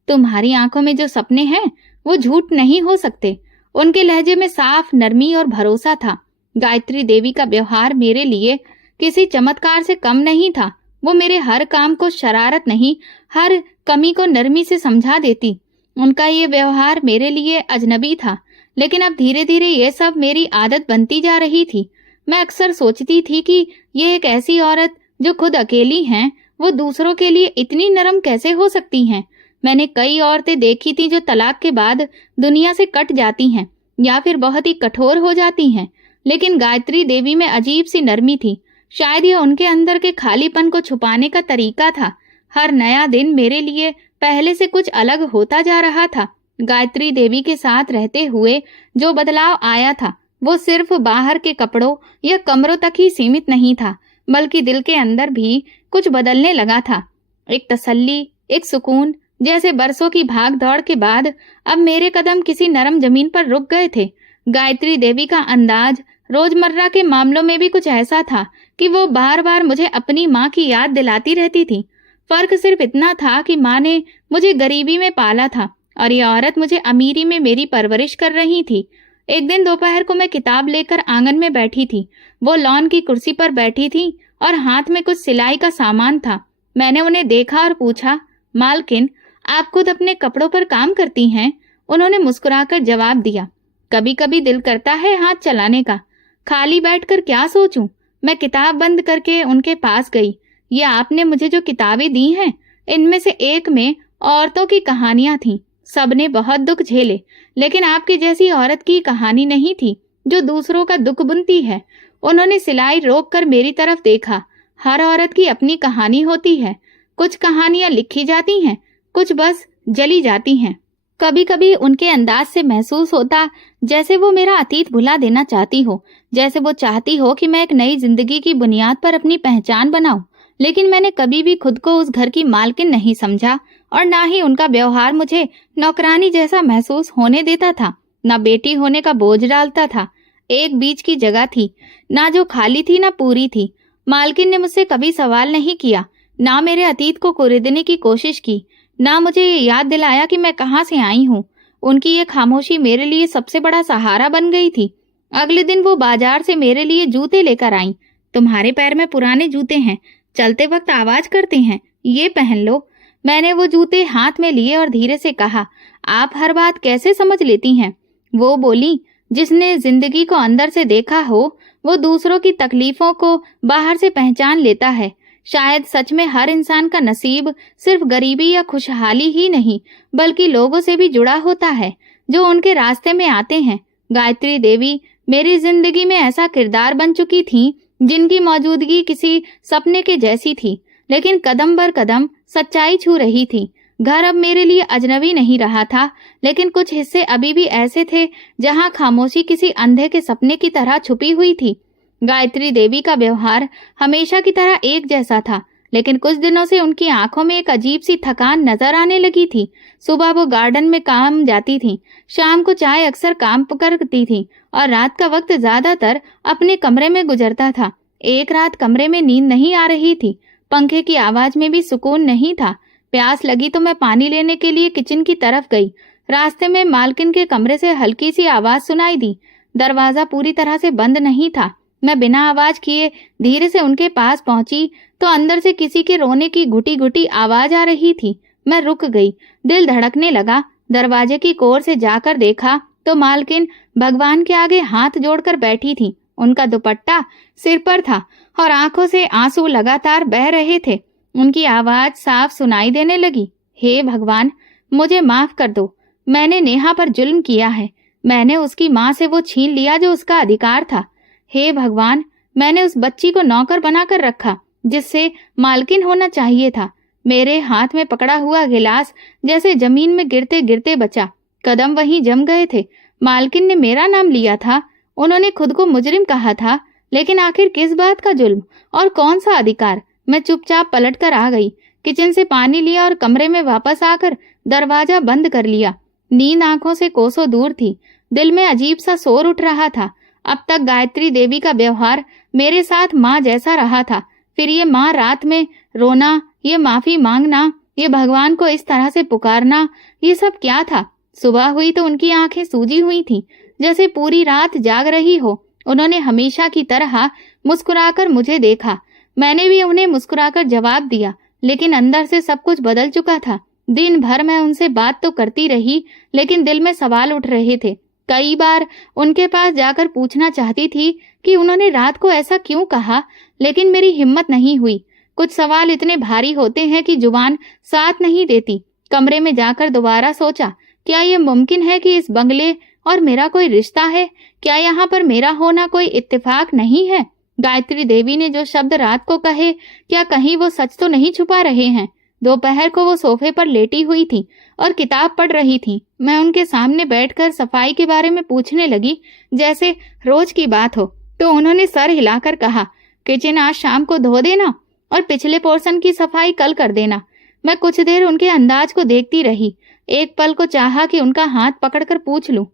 तुम्हारी आंखों में जो सपने हैं वो झूठ नहीं हो सकते। उनके लहजे में साफ नरमी और भरोसा था। गायत्री देवी का व्यवहार मेरे लिए किसी चमत्कार से कम नहीं था। वो मेरे हर काम को शरारत नहीं, हर कमी को नरमी से समझा देती। उनका ये व्यवहार मेरे लिए अजनबी था, लेकिन अब धीरे धीरे ये सब मेरी आदत बनती जा रही थी। मैं अक्सर सोचती थी कि ये एक ऐसी औरत जो खुद अकेली हैं, वो दूसरों के लिए इतनी नरम कैसे हो सकती हैं। मैंने कई औरतें देखी थी जो तलाक के बाद दुनिया से कट जाती हैं या फिर बहुत ही कठोर हो जाती हैं, लेकिन गायत्री देवी में अजीब सी नरमी थी। शायद ये उनके अंदर के खालीपन को छुपाने का तरीका था। हर नया दिन मेरे लिए पहले से कुछ अलग होता जा रहा था। गायत्री देवी के साथ रहते हुए जो बदलाव आया था वो सिर्फ बाहर के कपड़ों या कमरों तक ही सीमित नहीं था, बल्कि दिल के अंदर भी कुछ बदलने लगा था। एक तसल्ली, एक सुकून, जैसे बरसों की भाग दौड़ के बाद अब मेरे कदम किसी नरम जमीन पर रुक गए थे। गायत्री देवी का अंदाज रोजमर्रा के मामलों में भी कुछ ऐसा था कि वो बार बार मुझे अपनी माँ की याद दिलाती रहती थी। फर्क सिर्फ इतना था कि माँ ने मुझे गरीबी में पाला था और ये औरत मुझे अमीरी में मेरी परवरिश कर रही थी। एक दिन दोपहर को मैं किताब लेकर आंगन में बैठी थी। वो लॉन की कुर्सी पर बैठी थी और हाथ में कुछ सिलाई का सामान था। मैंने उन्हें देखा और पूछा, मालकिन, आप खुद अपने कपड़ों पर काम करती हैं? उन्होंने मुस्कुराकर जवाब दिया, कभी कभी दिल करता है हाथ चलाने का। खाली बैठकर क्या सोचूं? मैं किताब बंद करके उनके पास गई। ये आपने मुझे जो किताबें दी हैं, इनमें से एक में औरतों की कहानियां थीं। सबने बहुत दुख झेले, लेकिन आपकी जैसी औरत की कहानी नहीं थी जो दूसरों का दुख बुनती है। उन्होंने सिलाई रोक कर मेरी तरफ देखा। हर औरत की अपनी कहानी होती है। कुछ कहानियां लिखी जाती हैं, कुछ बस जली जाती हैं। कभी कभी उनके अंदाज से महसूस होता जैसे वो मेरा अतीत भुला देना चाहती हो, जैसे वो चाहती हो कि मैं एक नई जिंदगी की बुनियाद पर अपनी पहचान बनाऊं। लेकिन मैंने कभी भी खुद को उस घर की मालकिन नहीं समझा और ना ही उनका व्यवहार मुझे नौकरानी जैसा महसूस होने देता था। ना बेटी होने का बोझ डालता था। एक बीच की जगह थी, ना जो खाली थी ना पूरी थी। मालकिन ने मुझसे कभी सवाल नहीं किया, ना मेरे अतीत को कुरेदने की कोशिश की, ना मुझे ये याद दिलाया कि मैं कहाँ से आई हूँ। उनकी ये खामोशी मेरे लिए सबसे बड़ा सहारा बन गई थी। अगले दिन वो बाजार से मेरे लिए जूते लेकर आईं। तुम्हारे पैर में पुराने जूते हैं, चलते वक्त आवाज करते हैं, ये पहन लो। मैंने वो जूते हाथ में लिए और धीरे से कहा, आप हर बात कैसे समझ लेती हैं? वो बोली, जिसने जिंदगी को अंदर से देखा हो वो दूसरों की तकलीफों को बाहर से पहचान लेता है। शायद सच में हर इंसान का नसीब सिर्फ गरीबी या खुशहाली ही नहीं, बल्कि लोगों से भी जुड़ा होता है जो उनके रास्ते में आते हैं। गायत्री देवी मेरी जिंदगी में ऐसा किरदार बन चुकी थी जिनकी मौजूदगी किसी सपने के जैसी थी, लेकिन कदम बर कदम सच्चाई छू रही थी। घर अब मेरे लिए अजनबी नहीं रहा था, लेकिन कुछ हिस्से अभी भी ऐसे थे जहां खामोशी किसी अंधे के सपने की तरह छुपी हुई थी। गायत्री देवी का व्यवहार हमेशा की तरह एक जैसा था, लेकिन कुछ दिनों से उनकी आंखों में एक अजीब सी थकान नजर आने लगी थी। सुबह वो गार्डन में काम जाती थी, शाम को चाय अक्सर काम करती थी और रात का वक्त ज्यादातर अपने कमरे में गुजरता था। एक रात कमरे में नींद नहीं आ रही थी, पंखे की आवाज में भी सुकून नहीं था। प्यास लगी तो मैं पानी लेने के लिए किचन की तरफ गई। रास्ते में मालकिन के कमरे से हल्की सी आवाज सुनाई दी। दरवाजा पूरी तरह से बंद नहीं था। मैं बिना आवाज किए धीरे से उनके पास पहुंची तो अंदर से किसी के रोने की घुटी घुटी आवाज आ रही थी। मैं रुक गई, दिल धड़कने लगा। दरवाजे की कोर से जाकर देखा तो मालकिन भगवान के आगे हाथ जोड़कर बैठी थी। उनका दुपट्टा सिर पर था और आंखों से आंसू लगातार बह रहे थे। उनकी आवाज साफ सुनाई देने लगी, हे भगवान, मुझे माफ कर दो। मैंने नेहा पर जुल्म किया है। मैंने उसकी माँ से वो छीन लिया जो उसका अधिकार था। हे भगवान, मैंने उस बच्ची को नौकर बनाकर रखा जिससे मालकिन होना चाहिए था। मेरे हाथ में पकड़ा हुआ गिलास जैसे जमीन में गिरते गिरते बचा। कदम वहीं जम गए थे। मालकिन ने मेरा नाम लिया था, उन्होंने खुद को मुजरिम कहा था, लेकिन आखिर किस बात का जुल्म और कौन सा अधिकार? मैं चुपचाप पलट कर आ गई, किचन से पानी लिया और कमरे में वापस आकर दरवाजा बंद कर लिया। नींद आंखों से कोसों दूर थी। दिल में अजीब सा शोर उठ रहा था। अब तक गायत्री देवी का व्यवहार मेरे साथ माँ जैसा रहा था, फिर ये माँ रात में रोना, ये माफी मांगना, ये भगवान को इस तरह से पुकारना, ये सब क्या था? सुबह हुई तो उनकी आंखें सूजी हुई थीं, जैसे पूरी रात जाग रही हो। उन्होंने हमेशा की तरह मुस्कुराकर मुझे देखा। मैंने भी उन्हें मुस्कुराकर जवाब दिया, लेकिन अंदर से सब कुछ बदल चुका था। दिन भर मैं उनसे बात तो करती रही, लेकिन दिल में सवाल उठ रहे थे। कई बार उनके पास जाकर पूछना चाहती थी कि उन्होंने रात को ऐसा क्यों कहा, लेकिन मेरी हिम्मत नहीं हुई। कुछ सवाल इतने भारी होते हैं कि जुबान साथ नहीं देती। कमरे में जाकर दोबारा सोचा, क्या ये मुमकिन है कि इस बंगले और मेरा कोई रिश्ता है? क्या यहाँ पर मेरा होना कोई इत्तेफाक नहीं है? गायत्री देवी ने जो शब्द रात को कहे, क्या कहीं वो सच तो नहीं छुपा रहे हैं? दोपहर को वो सोफे पर लेटी हुई थी और किताब पढ़ रही थी। मैं उनके सामने बैठकर सफाई के बारे में पूछने लगी, जैसे रोज की बात हो, तो उन्होंने सर हिलाकर कहा, किचन आज शाम को धो देना और पिछले पोर्शन की सफाई कल कर देना। मैं कुछ देर उनके अंदाज को देखती रही। एक पल को चाहा कि उनका हाथ पकड़कर पूछ लूं,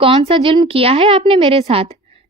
कौन सा जुल्म किया है आपने मेरे साथ?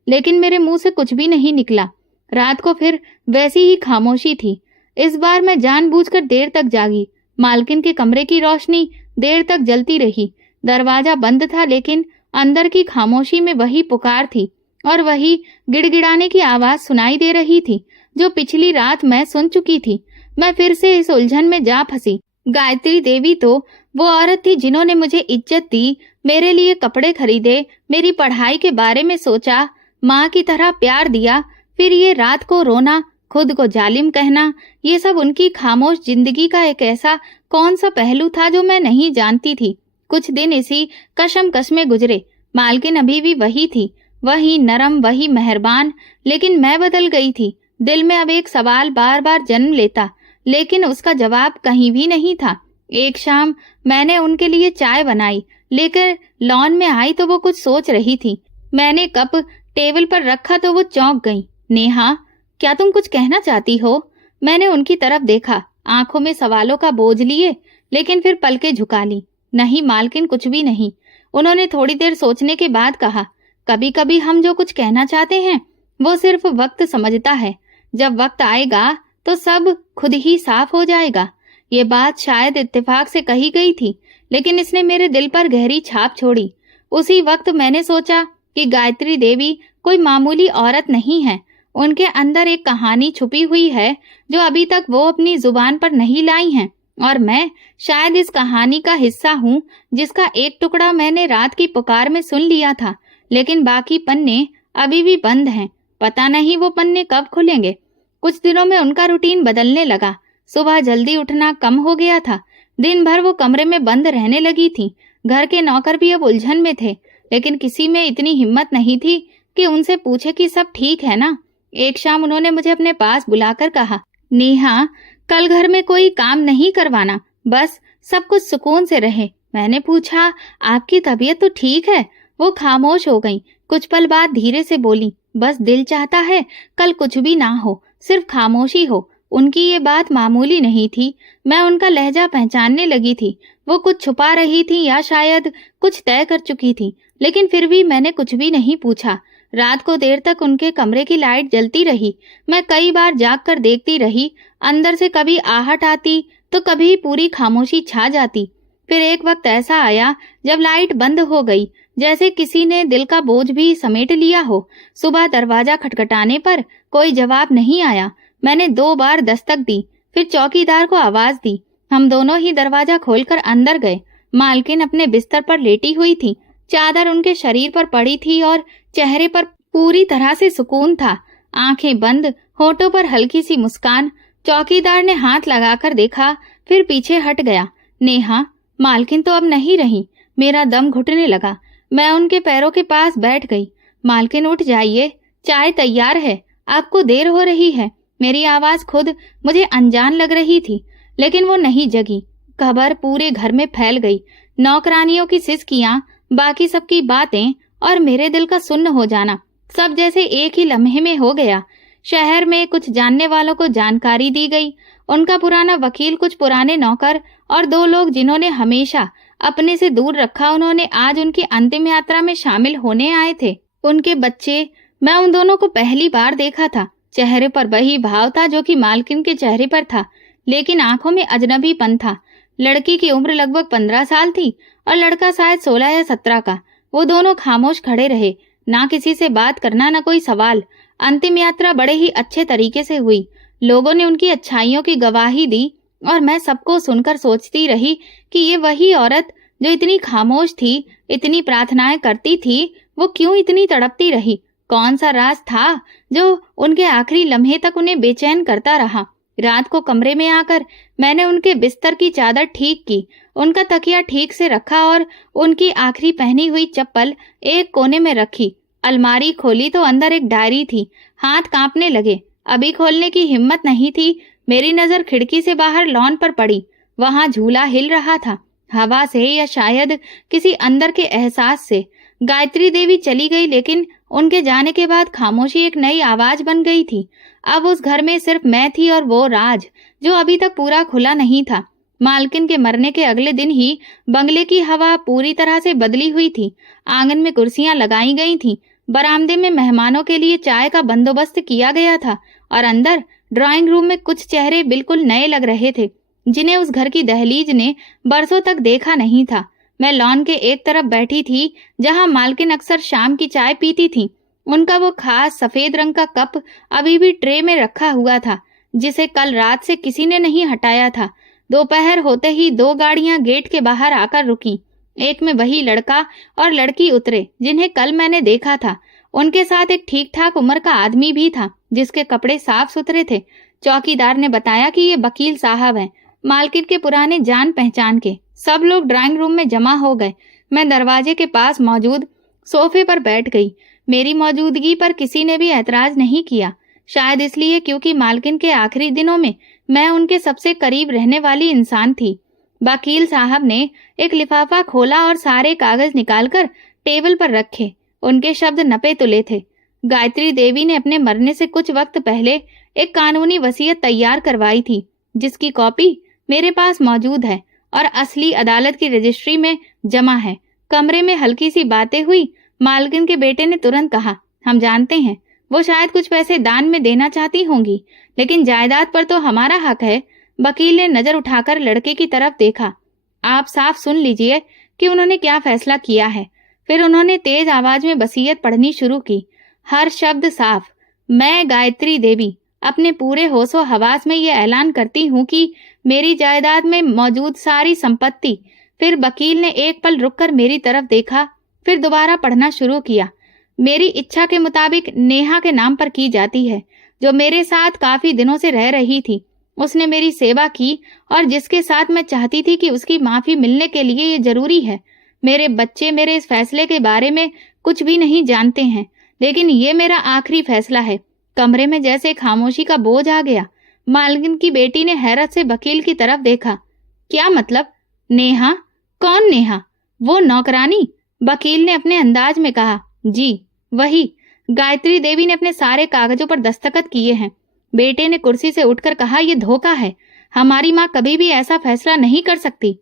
लेकिन मेरे मुंह से कुछ भी नहीं निकला। रात को फिर वैसी ही खामोशी थी। इस बार मैं जानबूझकर देर तक जागी। मालकिन के कमरे की रोशनी देर तक जलती रही। दरवाजा बंद था, लेकिन अंदर की खामोशी में वही पुकार थी और वही गिड़गिड़ाने की आवाज सुनाई दे रही थी जो पिछली रात मैं सुन चुकी थी। मैं फिर से इस उलझन में जा फंसी। गायत्री देवी तो वो औरत थी जिन्होंने मुझे इज्जत दी, मेरे लिए कपड़े खरीदे, मेरी पढ़ाई के बारे में सोचा, माँ की तरह प्यार दिया। फिर ये रात को रोना, खुद को जालिम कहना, ये सब उनकी खामोश जिंदगी का एक ऐसा कौन सा पहलू था जो मैं नहीं जानती थी। कुछ दिन इसी कशमकश में गुजरे। मालकिन अभी भी वही थी, वही नरम, वही मेहरबान, लेकिन मैं बदल गई थी। दिल में अब एक सवाल बार बार जन्म लेता, लेकिन उसका जवाब कहीं भी नहीं था। एक शाम मैंने उनके लिए चाय बनाई, लेकर लॉन में आई तो वो कुछ सोच रही थी। मैंने कप टेबल पर रखा तो वो चौंक गई। नेहा, क्या तुम कुछ कहना चाहती हो? मैंने उनकी तरफ देखा, आंखों में सवालों का बोझ लिए, लेकिन फिर पलकें झुका ली। नहीं मालकिन, कुछ भी नहीं। उन्होंने थोड़ी देर सोचने के बाद कहा, कभी कभी हम जो कुछ कहना चाहते हैं वो सिर्फ वक्त समझता है। जब वक्त आएगा तो सब खुद ही साफ हो जाएगा। ये बात शायद इत्तेफाक से कही गई थी, लेकिन इसने मेरे दिल पर गहरी छाप छोड़ी। उसी वक्त मैंने सोचा कि गायत्री देवी कोई मामूली औरत नहीं है। उनके अंदर एक कहानी छुपी हुई है जो अभी तक वो अपनी जुबान पर नहीं लाई हैं, और मैं शायद इस कहानी का हिस्सा हूँ, जिसका एक टुकड़ा मैंने रात की पुकार में सुन लिया था, लेकिन बाकी पन्ने अभी भी बंद हैं। पता नहीं वो पन्ने कब खुलेंगे। कुछ दिनों में उनका रूटीन बदलने लगा। सुबह जल्दी उठना कम हो गया था। दिन भर वो कमरे में बंद रहने लगी थी। घर के नौकर भी अब उलझन में थे, लेकिन किसी में इतनी हिम्मत नहीं थी कि उनसे पूछे कि सब ठीक है ना। एक शाम उन्होंने मुझे अपने पास बुलाकर कहा, नेहा, कल घर में कोई काम नहीं करवाना, बस सब कुछ सुकून से रहे। मैंने पूछा, आपकी तबीयत तो ठीक है? वो खामोश हो गई। कुछ पल बाद धीरे से बोली, बस दिल चाहता है कल कुछ भी ना हो, सिर्फ खामोशी हो। उनकी ये बात मामूली नहीं थी। मैं उनका लहजा पहचानने लगी थी। वो कुछ छुपा रही थी या शायद कुछ तय कर चुकी थी, लेकिन फिर भी मैंने कुछ भी नहीं पूछा। रात को देर तक उनके कमरे की लाइट जलती रही। मैं कई बार जाग कर देखती रही। अंदर से कभी आहट आती तो कभी पूरी खामोशी छा जाती। फिर एक वक्त ऐसा आया जब लाइट बंद हो गई, जैसे किसी ने दिल का बोझ भी समेट लिया हो। सुबह दरवाजा खटखटाने पर कोई जवाब नहीं आया। मैंने 2 बार दस्तक दी, फिर चौकीदार को आवाज दी। हम दोनों ही दरवाजा खोलकर अंदर गए। मालकिन अपने बिस्तर पर लेटी हुई थी। चादर उनके शरीर पर पड़ी थी और चेहरे पर पूरी तरह से सुकून था। आंखें बंद, होठों पर हल्की सी मुस्कान। चौकीदार ने हाथ लगाकर देखा, फिर पीछे हट गया। नेहा, मालकिन तो अब नहीं रही। मेरा दम घुटने लगा। मैं उनके पैरों के पास बैठ गई। मालकिन, उठ जाइए, चाय तैयार है, आपको देर हो रही है। मेरी आवाज खुद मुझे अनजान लग रही थी, लेकिन वो नहीं जगी। खबर पूरे घर में फैल गई। नौकरानियों की सिसकियां, बाकी सबकी बातें और मेरे दिल का सुन्न हो जाना, सब जैसे एक ही लम्हे में हो गया। शहर में कुछ जानने वालों को जानकारी दी गई। उनका पुराना वकील, कुछ पुराने नौकर और 2 लोग जिन्होंने हमेशा अपने से दूर रखा उन्होंने आज उनकी अंतिम यात्रा में शामिल होने आए थे। उनके बच्चे, मैं उन दोनों को पहली बार देखा था। चेहरे पर वही भाव था जो कि मालकिन के चेहरे पर था, लेकिन आंखों में अजनबीपन था। लड़की की उम्र लगभग 15 साल थी और लड़का शायद 16 या 17 का। वो दोनों खामोश खड़े रहे, ना किसी से बात करना, ना कोई सवाल। अंतिम यात्रा बड़े ही अच्छे तरीके से हुई। लोगों ने उनकी अच्छाइयों की गवाही दी और मैं सबको सुनकर सोचती रही कि ये वही औरत जो इतनी खामोश थी, इतनी प्रार्थनाएं करती थी, वो क्यों इतनी तड़पती रही? कौन सा राज था जो उनके आखिरी लम्हे तक उन्हें बेचैन करता रहा? रात को कमरे में आकर मैंने उनके बिस्तर की चादर ठीक की, उनका तकिया ठीक से रखा और उनकी आखिरी पहनी हुई चप्पल एक कोने में रखी। अलमारी खोली तो अंदर एक डायरी थी। हाथ कांपने लगे, अभी खोलने की हिम्मत नहीं थी। मेरी नजर खिड़की से बाहर लॉन पर पड़ी। वहां झूला हिल रहा था, हवा से या शायद किसी अंदर के एहसास से। गायत्री देवी चली गई, लेकिन उनके जाने के बाद खामोशी एक नई आवाज बन गई थी। अब उस घर में सिर्फ मैं थी और वो राज जो अभी तक पूरा खुला नहीं था। मालकिन के मरने के अगले दिन ही बंगले की हवा पूरी तरह से बदली हुई थी। आंगन में कुर्सियां लगाई गई थीं, बरामदे में मेहमानों के लिए चाय का बंदोबस्त किया गया था और अंदर ड्राइंग रूम में कुछ चेहरे बिल्कुल नए लग रहे थे, जिन्हें उस घर की दहलीज ने बरसों तक देखा नहीं था। मैं लॉन के एक तरफ बैठी थी, जहां मालकिन अक्सर शाम की चाय पीती थी। उनका वो खास सफेद रंग का कप अभी भी ट्रे में रखा हुआ था, जिसे कल रात से किसी ने नहीं हटाया था। दोपहर होते ही 2 गाड़ियां गेट के बाहर आकर रुकी। एक में वही लड़का और लड़की उतरे जिन्हें कल मैंने देखा था। उनके साथ एक ठीक ठाक उम्र का आदमी भी था, जिसके कपड़े साफ सुथरे थे। चौकीदार ने बताया कि ये वकील साहब हैं, मालकिन के पुराने जान पहचान के। सब लोग ड्राइंग रूम में जमा हो गए। मैं दरवाजे के पास मौजूद सोफे पर बैठ गई। मेरी मौजूदगी पर किसी ने भी ऐतराज नहीं किया, शायद इसलिए क्योंकि मालकिन के आखिरी दिनों में मैं उनके सबसे करीब रहने वाली इंसान थी। वकील साहब ने एक लिफाफा खोला और सारे कागज निकालकर टेबल पर रखे। उनके शब्द नपे तुले थे। गायत्री देवी ने अपने मरने से कुछ वक्त पहले एक कानूनी वसीयत तैयार करवाई थी, जिसकी कॉपी मेरे पास मौजूद है और असली अदालत की रजिस्ट्री में जमा है। कमरे में हल्की सी बातें हुई। मालकिन के बेटे ने तुरंत कहा, हम जानते हैं, वो शायद कुछ पैसे दान में देना चाहती होंगी, लेकिन जायदाद पर तो हमारा हक है। वकील ने नजर उठाकर लड़के की तरफ देखा। आप साफ सुन लीजिए कि उन्होंने क्या फैसला किया है। फिर उन्होंने तेज आवाज में वसीयत पढ़नी शुरू की, हर शब्द साफ। मैं गायत्री देवी अपने पूरे होशो हवास में ये ऐलान करती हूँ कि मेरी जायदाद में मौजूद सारी संपत्ति। फिर वकील ने एक पल रुककर मेरी तरफ देखा, फिर दोबारा पढ़ना शुरू किया। मेरी इच्छा के मुताबिक नेहा के नाम पर की जाती है, जो मेरे साथ काफी दिनों से रह रही थी। उसने मेरी सेवा की और जिसके साथ मैं चाहती थी कि उसकी माफी मिलने के लिए ये जरूरी है। मेरे बच्चे मेरे इस फैसले के बारे में कुछ भी नहीं जानते हैं, लेकिन ये मेरा आखिरी फैसला है। कमरे में जैसे खामोशी का बोझ आ गया। मालकिन की बेटी ने हैरत से वकील की तरफ देखा। क्या मतलब? नेहा? कौन नेहा? वो नौकरानी? वकील ने अपने अंदाज में कहा। जी वही। गायत्री देवी ने अपने सारे कागजों पर दस्तखत किए हैं। बेटे ने कुर्सी से उठकर कहा, यह धोखा है। हमारी माँ कभी भी ऐसा फैसला नहीं कर सकती।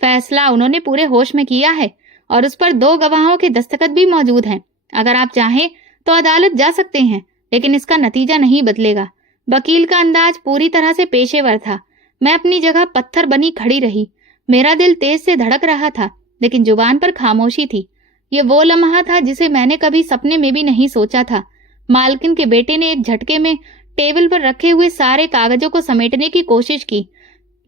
फैसला उन्होंने पूरे होश में किया है और उस पर 2 गवाहों के दस्तखत भी मौजूद हैं। अगर आप चाहें तो अदालत जा सकते हैं, लेकिन इसका नतीजा नहीं बदलेगा। वकील का अंदाज पूरी तरह से पेशेवर था। मैं अपनी जगह पत्थर बनी खड़ी रही। मेरा दिल तेज से धड़क रहा था, लेकिन जुबान पर खामोशी थी। ये वो लम्हा था जिसे मैंने कभी सपने में भी नहीं सोचा था। मालकिन के बेटे ने एक झटके में टेबल पर रखे हुए सारे कागजों को समेटने की कोशिश की,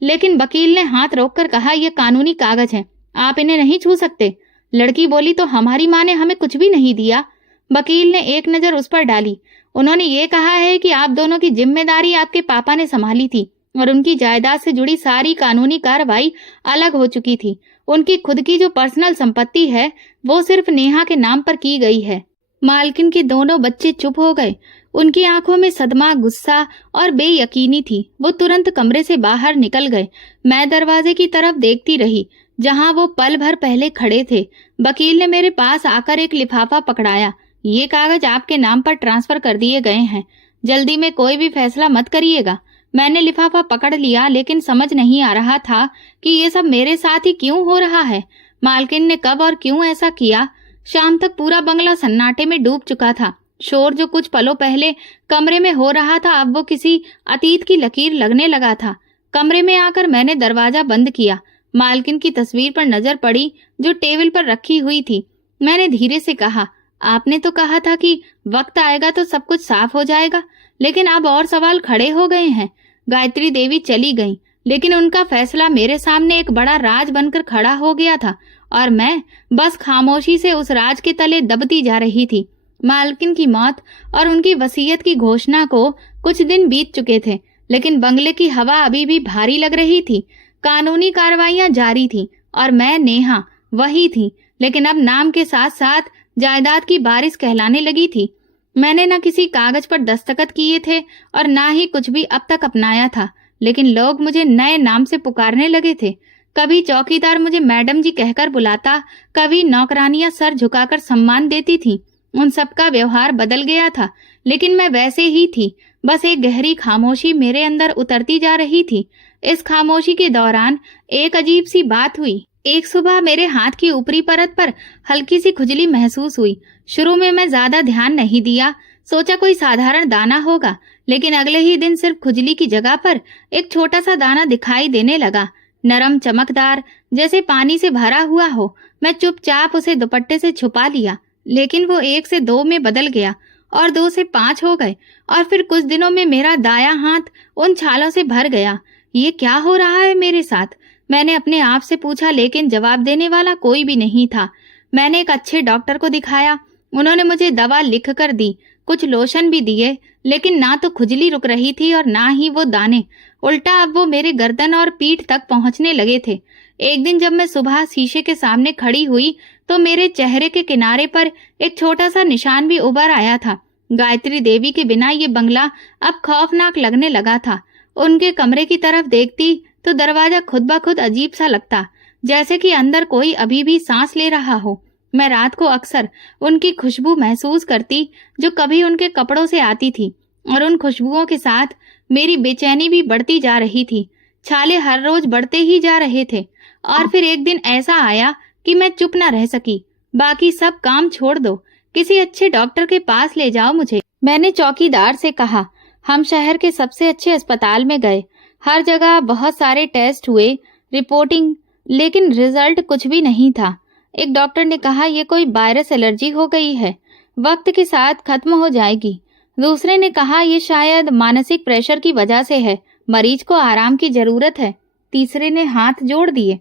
लेकिन वकील ने हाथ रोककर कहा, यह कानूनी कागज हैं, आप इन्हें नहीं छू सकते। लड़की बोली, तो हमारी माँ ने हमें कुछ भी नहीं दिया। वकील ने एक नजर उस पर डाली। उन्होंने ये कहा है कि आप दोनों की जिम्मेदारी आपके पापा ने संभाली थी और उनकी जायदाद से जुड़ी सारी कानूनी कार्रवाई अलग हो चुकी थी। उनकी खुद की जो पर्सनल संपत्ति है वो सिर्फ नेहा के नाम पर की गई है। मालकिन के दोनों बच्चे चुप हो गए। उनकी आंखों में सदमा, गुस्सा और बेयकीनी थी। वो तुरंत कमरे से बाहर निकल गए। मैं दरवाजे की तरफ देखती रही, जहां वो पल भर पहले खड़े थे। वकील ने मेरे पास आकर एक लिफाफा पकड़ाया। ये कागज आपके नाम पर ट्रांसफर कर दिए गए हैं। जल्दी में कोई भी फैसला मत करिएगा। मैंने लिफाफा पकड़ लिया, लेकिन समझ नहीं आ रहा था कि ये सब मेरे साथ ही क्यों हो रहा है। मालकिन ने कब और क्यों ऐसा किया? शाम तक पूरा बंगला सन्नाटे में डूब चुका था। शोर जो कुछ पलों पहले कमरे में हो रहा था, अब वो किसी अतीत की लकीर लगने लगा था। कमरे में आकर मैंने दरवाजा बंद किया। मालकिन की तस्वीर पर नजर पड़ी जो टेबल पर रखी हुई थी। मैंने धीरे से कहा, आपने तो कहा था कि वक्त आएगा तो सब कुछ साफ हो जाएगा, लेकिन अब और सवाल खड़े हो गए हैं। गायत्री देवी चली गईं, लेकिन उनका फैसला मेरे सामने एक बड़ा राज बनकर खड़ा हो गया था और मैं बस खामोशी से उस राज के तले दबती जा रही थी। मालकिन की मौत और उनकी वसीयत की घोषणा को कुछ दिन बीत चुके थे, लेकिन बंगले की हवा अभी भी भारी लग रही थी। कानूनी कार्रवाइयां जारी थी और मैं नेहा वही थी, लेकिन अब नाम के साथ साथ जायदाद की बारिश कहलाने लगी थी। मैंने न किसी कागज पर दस्तखत किए थे और ना ही कुछ भी अब तक अपनाया था, लेकिन लोग मुझे नए नाम से पुकारने लगे थे। कभी चौकीदार मुझे मैडम जी कहकर बुलाता, कभी नौकरानियां सर झुकाकर सम्मान देती थी। उन सबका व्यवहार बदल गया था, लेकिन मैं वैसे ही थी। बस एक गहरी खामोशी मेरे अंदर उतरती जा रही थी। इस खामोशी के दौरान एक अजीब सी बात हुई। एक सुबह मेरे हाथ की ऊपरी परत पर हल्की सी खुजली महसूस हुई। शुरू में मैं ज्यादा ध्यान नहीं दिया, सोचा कोई साधारण दाना होगा, लेकिन अगले ही दिन सिर्फ खुजली की जगह पर एक छोटा सा दाना दिखाई देने लगा, नरम चमकदार, जैसे पानी से भरा हुआ हो। मैं चुपचाप उसे दुपट्टे से छुपा लिया, लेकिन वो 1 से 2 में बदल गया और 2 से 5 हो गए और फिर कुछ दिनों में मेरा दायां हाथ उन छालों से भर गया। ये क्या हो रहा है मेरे साथ? मैंने अपने आप से पूछा, लेकिन जवाब देने वाला कोई भी नहीं था। मैंने एक अच्छे डॉक्टर को दिखाया। उन्होंने मुझे दवा लिख कर दी, कुछ लोशन भी दिए, लेकिन ना तो खुजली रुक रही थी और ना ही वो दाने। उल्टा अब वो मेरे गर्दन और पीठ तक पहुंचने लगे थे। एक दिन जब मैं सुबह शीशे के सामने खड़ी हुई तो मेरे चेहरे के किनारे पर एक छोटा सा निशान भी उभर आया था। गायत्री देवी के बिना ये बंगला अब खौफनाक लगने लगा था। उनके कमरे की तरफ देखती तो दरवाजा खुद ब खुद अजीब सा लगता, जैसे कि अंदर कोई अभी भी सांस ले रहा हो। मैं रात को अक्सर उनकी खुशबू महसूस करती जो कभी उनके कपड़ों से आती थी, और उन खुशबुओं के साथ मेरी बेचैनी भी बढ़ती जा रही थी। छाले हर रोज बढ़ते ही जा रहे थे और फिर एक दिन ऐसा आया कि मैं चुप न रह सकी। बाकी सब काम छोड़ दो, किसी अच्छे डॉक्टर के पास ले जाओ मुझे, मैंने चौकीदार से कहा। हम शहर के सबसे अच्छे अस्पताल में गए, हर जगह बहुत सारे टेस्ट हुए, रिपोर्टिंग, लेकिन रिजल्ट कुछ भी नहीं था। एक डॉक्टर ने कहा ये कोई वायरस एलर्जी हो गई है, वक्त के साथ खत्म हो जाएगी। दूसरे ने कहा ये शायद मानसिक प्रेशर की वजह से है, मरीज को आराम की जरूरत है। तीसरे ने हाथ जोड़ दिए,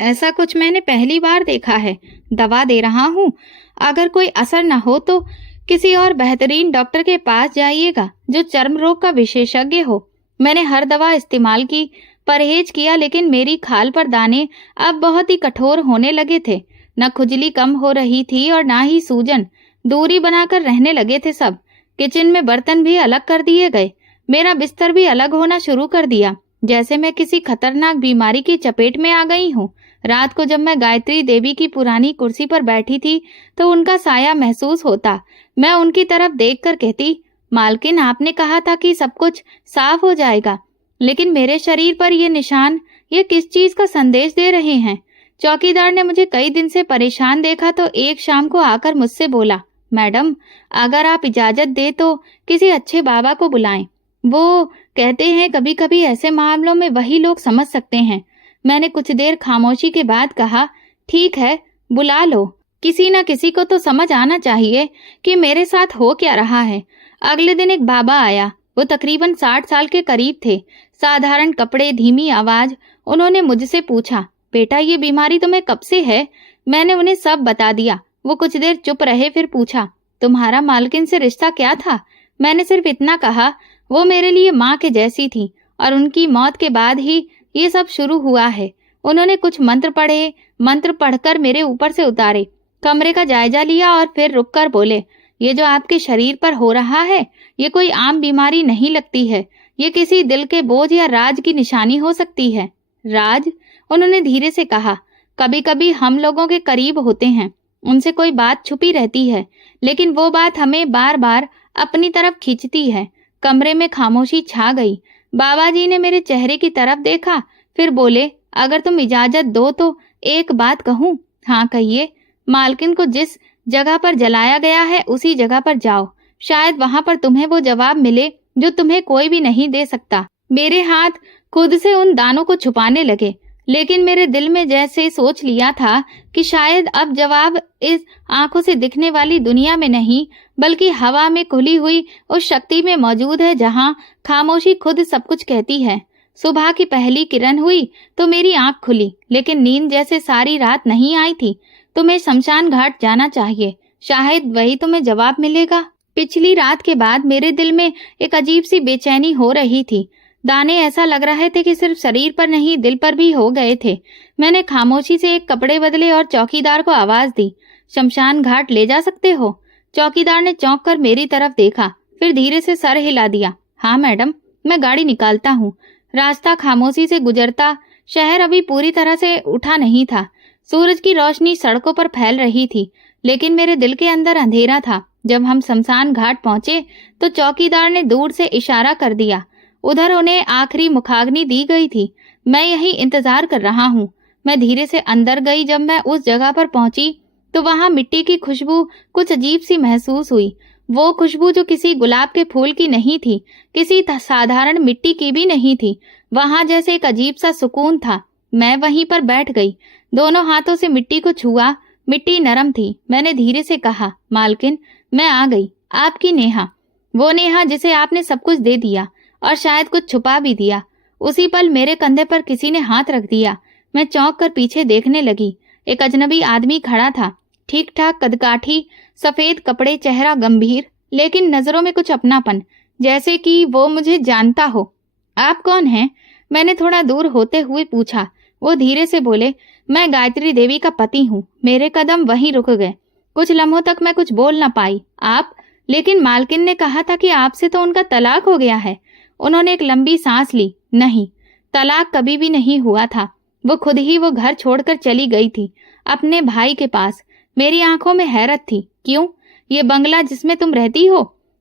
ऐसा कुछ मैंने पहली बार देखा है। दवा दे रहा हूँ, अगर कोई असर न हो तो किसी और बेहतरीन डॉक्टर के पास जाइएगा जो चर्म रोग का विशेषज्ञ हो। मैंने हर दवा इस्तेमाल की, परहेज किया, लेकिन मेरी खाल पर दाने अब बहुत ही कठोर होने लगे थे। न खुजली कम हो रही थी और ना ही सूजन। दूरी बनाकर रहने लगे थे सब। किचन में बर्तन भी अलग कर दिए गए। मेरा बिस्तर भी अलग होना शुरू कर दिया, जैसे मैं किसी खतरनाक बीमारी की चपेट में आ गई हूँ। रात को जब मैं गायत्री देवी की पुरानी कुर्सी पर बैठी थी तो उनका साया महसूस होता। मैं उनकी तरफ देखकर कहती, मालकिन आपने कहा था कि सब कुछ साफ हो जाएगा, लेकिन मेरे शरीर पर ये निशान, ये किस चीज का संदेश दे रहे हैं? चौकीदार ने मुझे कई दिन से परेशान देखा तो एक शाम को आकर मुझसे बोला, मैडम अगर आप इजाजत दे तो किसी अच्छे बाबा को बुलाएं। वो कहते हैं कभी कभी ऐसे मामलों में वही लोग समझ सकते हैं। मैंने कुछ देर खामोशी के बाद कहा, ठीक है बुला लो, किसी न किसी को तो समझ आना चाहिए कि मेरे साथ हो क्या रहा है। अगले दिन एक बाबा आया। वो तकरीबन 60 साल के करीब थे, साधारण कपड़े, धीमी आवाज। उन्होंने मुझसे पूछा, बेटा ये बीमारी तुम्हें कब से है? मैंने उन्हें सब बता दिया। वो कुछ देर चुप रहे, फिर पूछा, तुम्हारा मालकिन से रिश्ता क्या था? मैंने सिर्फ इतना कहा, वो मेरे लिए माँ के जैसी थी और उनकी मौत के बाद ही ये सब शुरू हुआ है। उन्होंने कुछ मंत्र पढ़े, मंत्र पढ़कर मेरे ऊपर से उतारे, कमरे का जायजा लिया और फिर रुककर बोले, ये जो आपके शरीर पर हो रहा है ये कोई आम बीमारी नहीं लगती है, ये किसी दिल के बोझ या राज की निशानी हो सकती है। राज? उन्होंने धीरे से कहा, कभी कभी हम लोगों के करीब होते हैं, उनसे कोई बात छुपी रहती है, लेकिन वो बात हमें बार बार अपनी तरफ खींचती है। कमरे में खामोशी छा गई। बाबा जी ने मेरे चेहरे की तरफ देखा, फिर बोले, अगर तुम इजाजत दो तो एक बात कहूँ। हाँ कहिए। मालकिन को जिस जगह पर जलाया गया है उसी जगह पर जाओ, शायद वहां पर तुम्हें वो जवाब मिले जो तुम्हें कोई भी नहीं दे सकता। मेरे हाथ खुद से उन दानों को छुपाने लगे, लेकिन मेरे दिल में जैसे सोच लिया था कि शायद अब जवाब इस आंखों से दिखने वाली दुनिया में नहीं, बल्कि हवा में खुली हुई उस शक्ति में मौजूद है जहां खामोशी खुद सब कुछ कहती है। सुबह की पहली किरण हुई तो मेरी आंख खुली, लेकिन नींद जैसे सारी रात नहीं आई थी। तुम्हें शमशान घाट जाना चाहिए, शायद वही तुम्हें जवाब मिलेगा। पिछली रात के बाद मेरे दिल में एक अजीब सी बेचैनी हो रही थी। दाने ऐसा लग रहे थे कि सिर्फ शरीर पर नहीं दिल पर भी हो गए थे। मैंने खामोशी से एक कपड़े बदले और चौकीदार को आवाज दी, शमशान घाट ले जा सकते हो? चौकीदार ने चौंक कर मेरी तरफ देखा, फिर धीरे से सर हिला दिया। हाँ मैडम, मैं गाड़ी निकालता हूँ। रास्ता खामोशी से गुजरता, शहर अभी पूरी तरह से उठा नहीं था। सूरज की रोशनी सड़कों पर फैल रही थी, लेकिन मेरे दिल के अंदर अंधेरा था। जब हम शमशान घाट पहुंचे तो चौकीदार ने दूर से इशारा कर दिया। उधर उन्हें आखिरी मुखाग्नि दी गई थी। मैं यही इंतजार कर रहा हूँ। मैं धीरे से अंदर गई। जब मैं उस जगह पर पहुंची तो वहां मिट्टी की खुशबू कुछ अजीब सी महसूस हुई। वो खुशबू जो किसी गुलाब के फूल की नहीं थी, किसी साधारण मिट्टी की भी नहीं थी। वहां जैसे एक अजीब सा सुकून था। मैं वहीं पर बैठ गई, दोनों हाथों से मिट्टी को छुआ। मिट्टी नरम थी। मैंने धीरे से कहा, मालकिन, मैं आ गई, आपकी नेहा। वो नेहा जिसे आपने सब कुछ दे दिया और शायद कुछ छुपा भी दिया। उसी पल मेरे कंधे पर किसी ने हाथ रख दिया। मैं चौंक कर पीछे देखने लगी। एक अजनबी आदमी खड़ा था, ठीक ठाक कदकाठी, सफेद कपड़े, चेहरा गंभीर, लेकिन नजरों में कुछ अपनापन, जैसे कि वो मुझे जानता हो। आप कौन हैं? मैंने थोड़ा दूर होते हुए पूछा। वो धीरे से बोले, मैं गायत्री देवी का पति हूँ। मेरे कदम वहीं रुक गए। कुछ लम्हों तक मैं कुछ बोल न पाई। आप? लेकिन मालकिन ने कहा था कि आपसे तो उनका तलाक हो गया है। उन्होंने एक लंबी सांस ली। नहीं, तलाक कभी भी नहीं हुआ था। वो खुद ही वो घर छोड़कर चली गई थी, अपने भाई के पास। मेरी आंखों में हैरत थी। क्यों? ये बंगला जिसमें तुम रहती हो,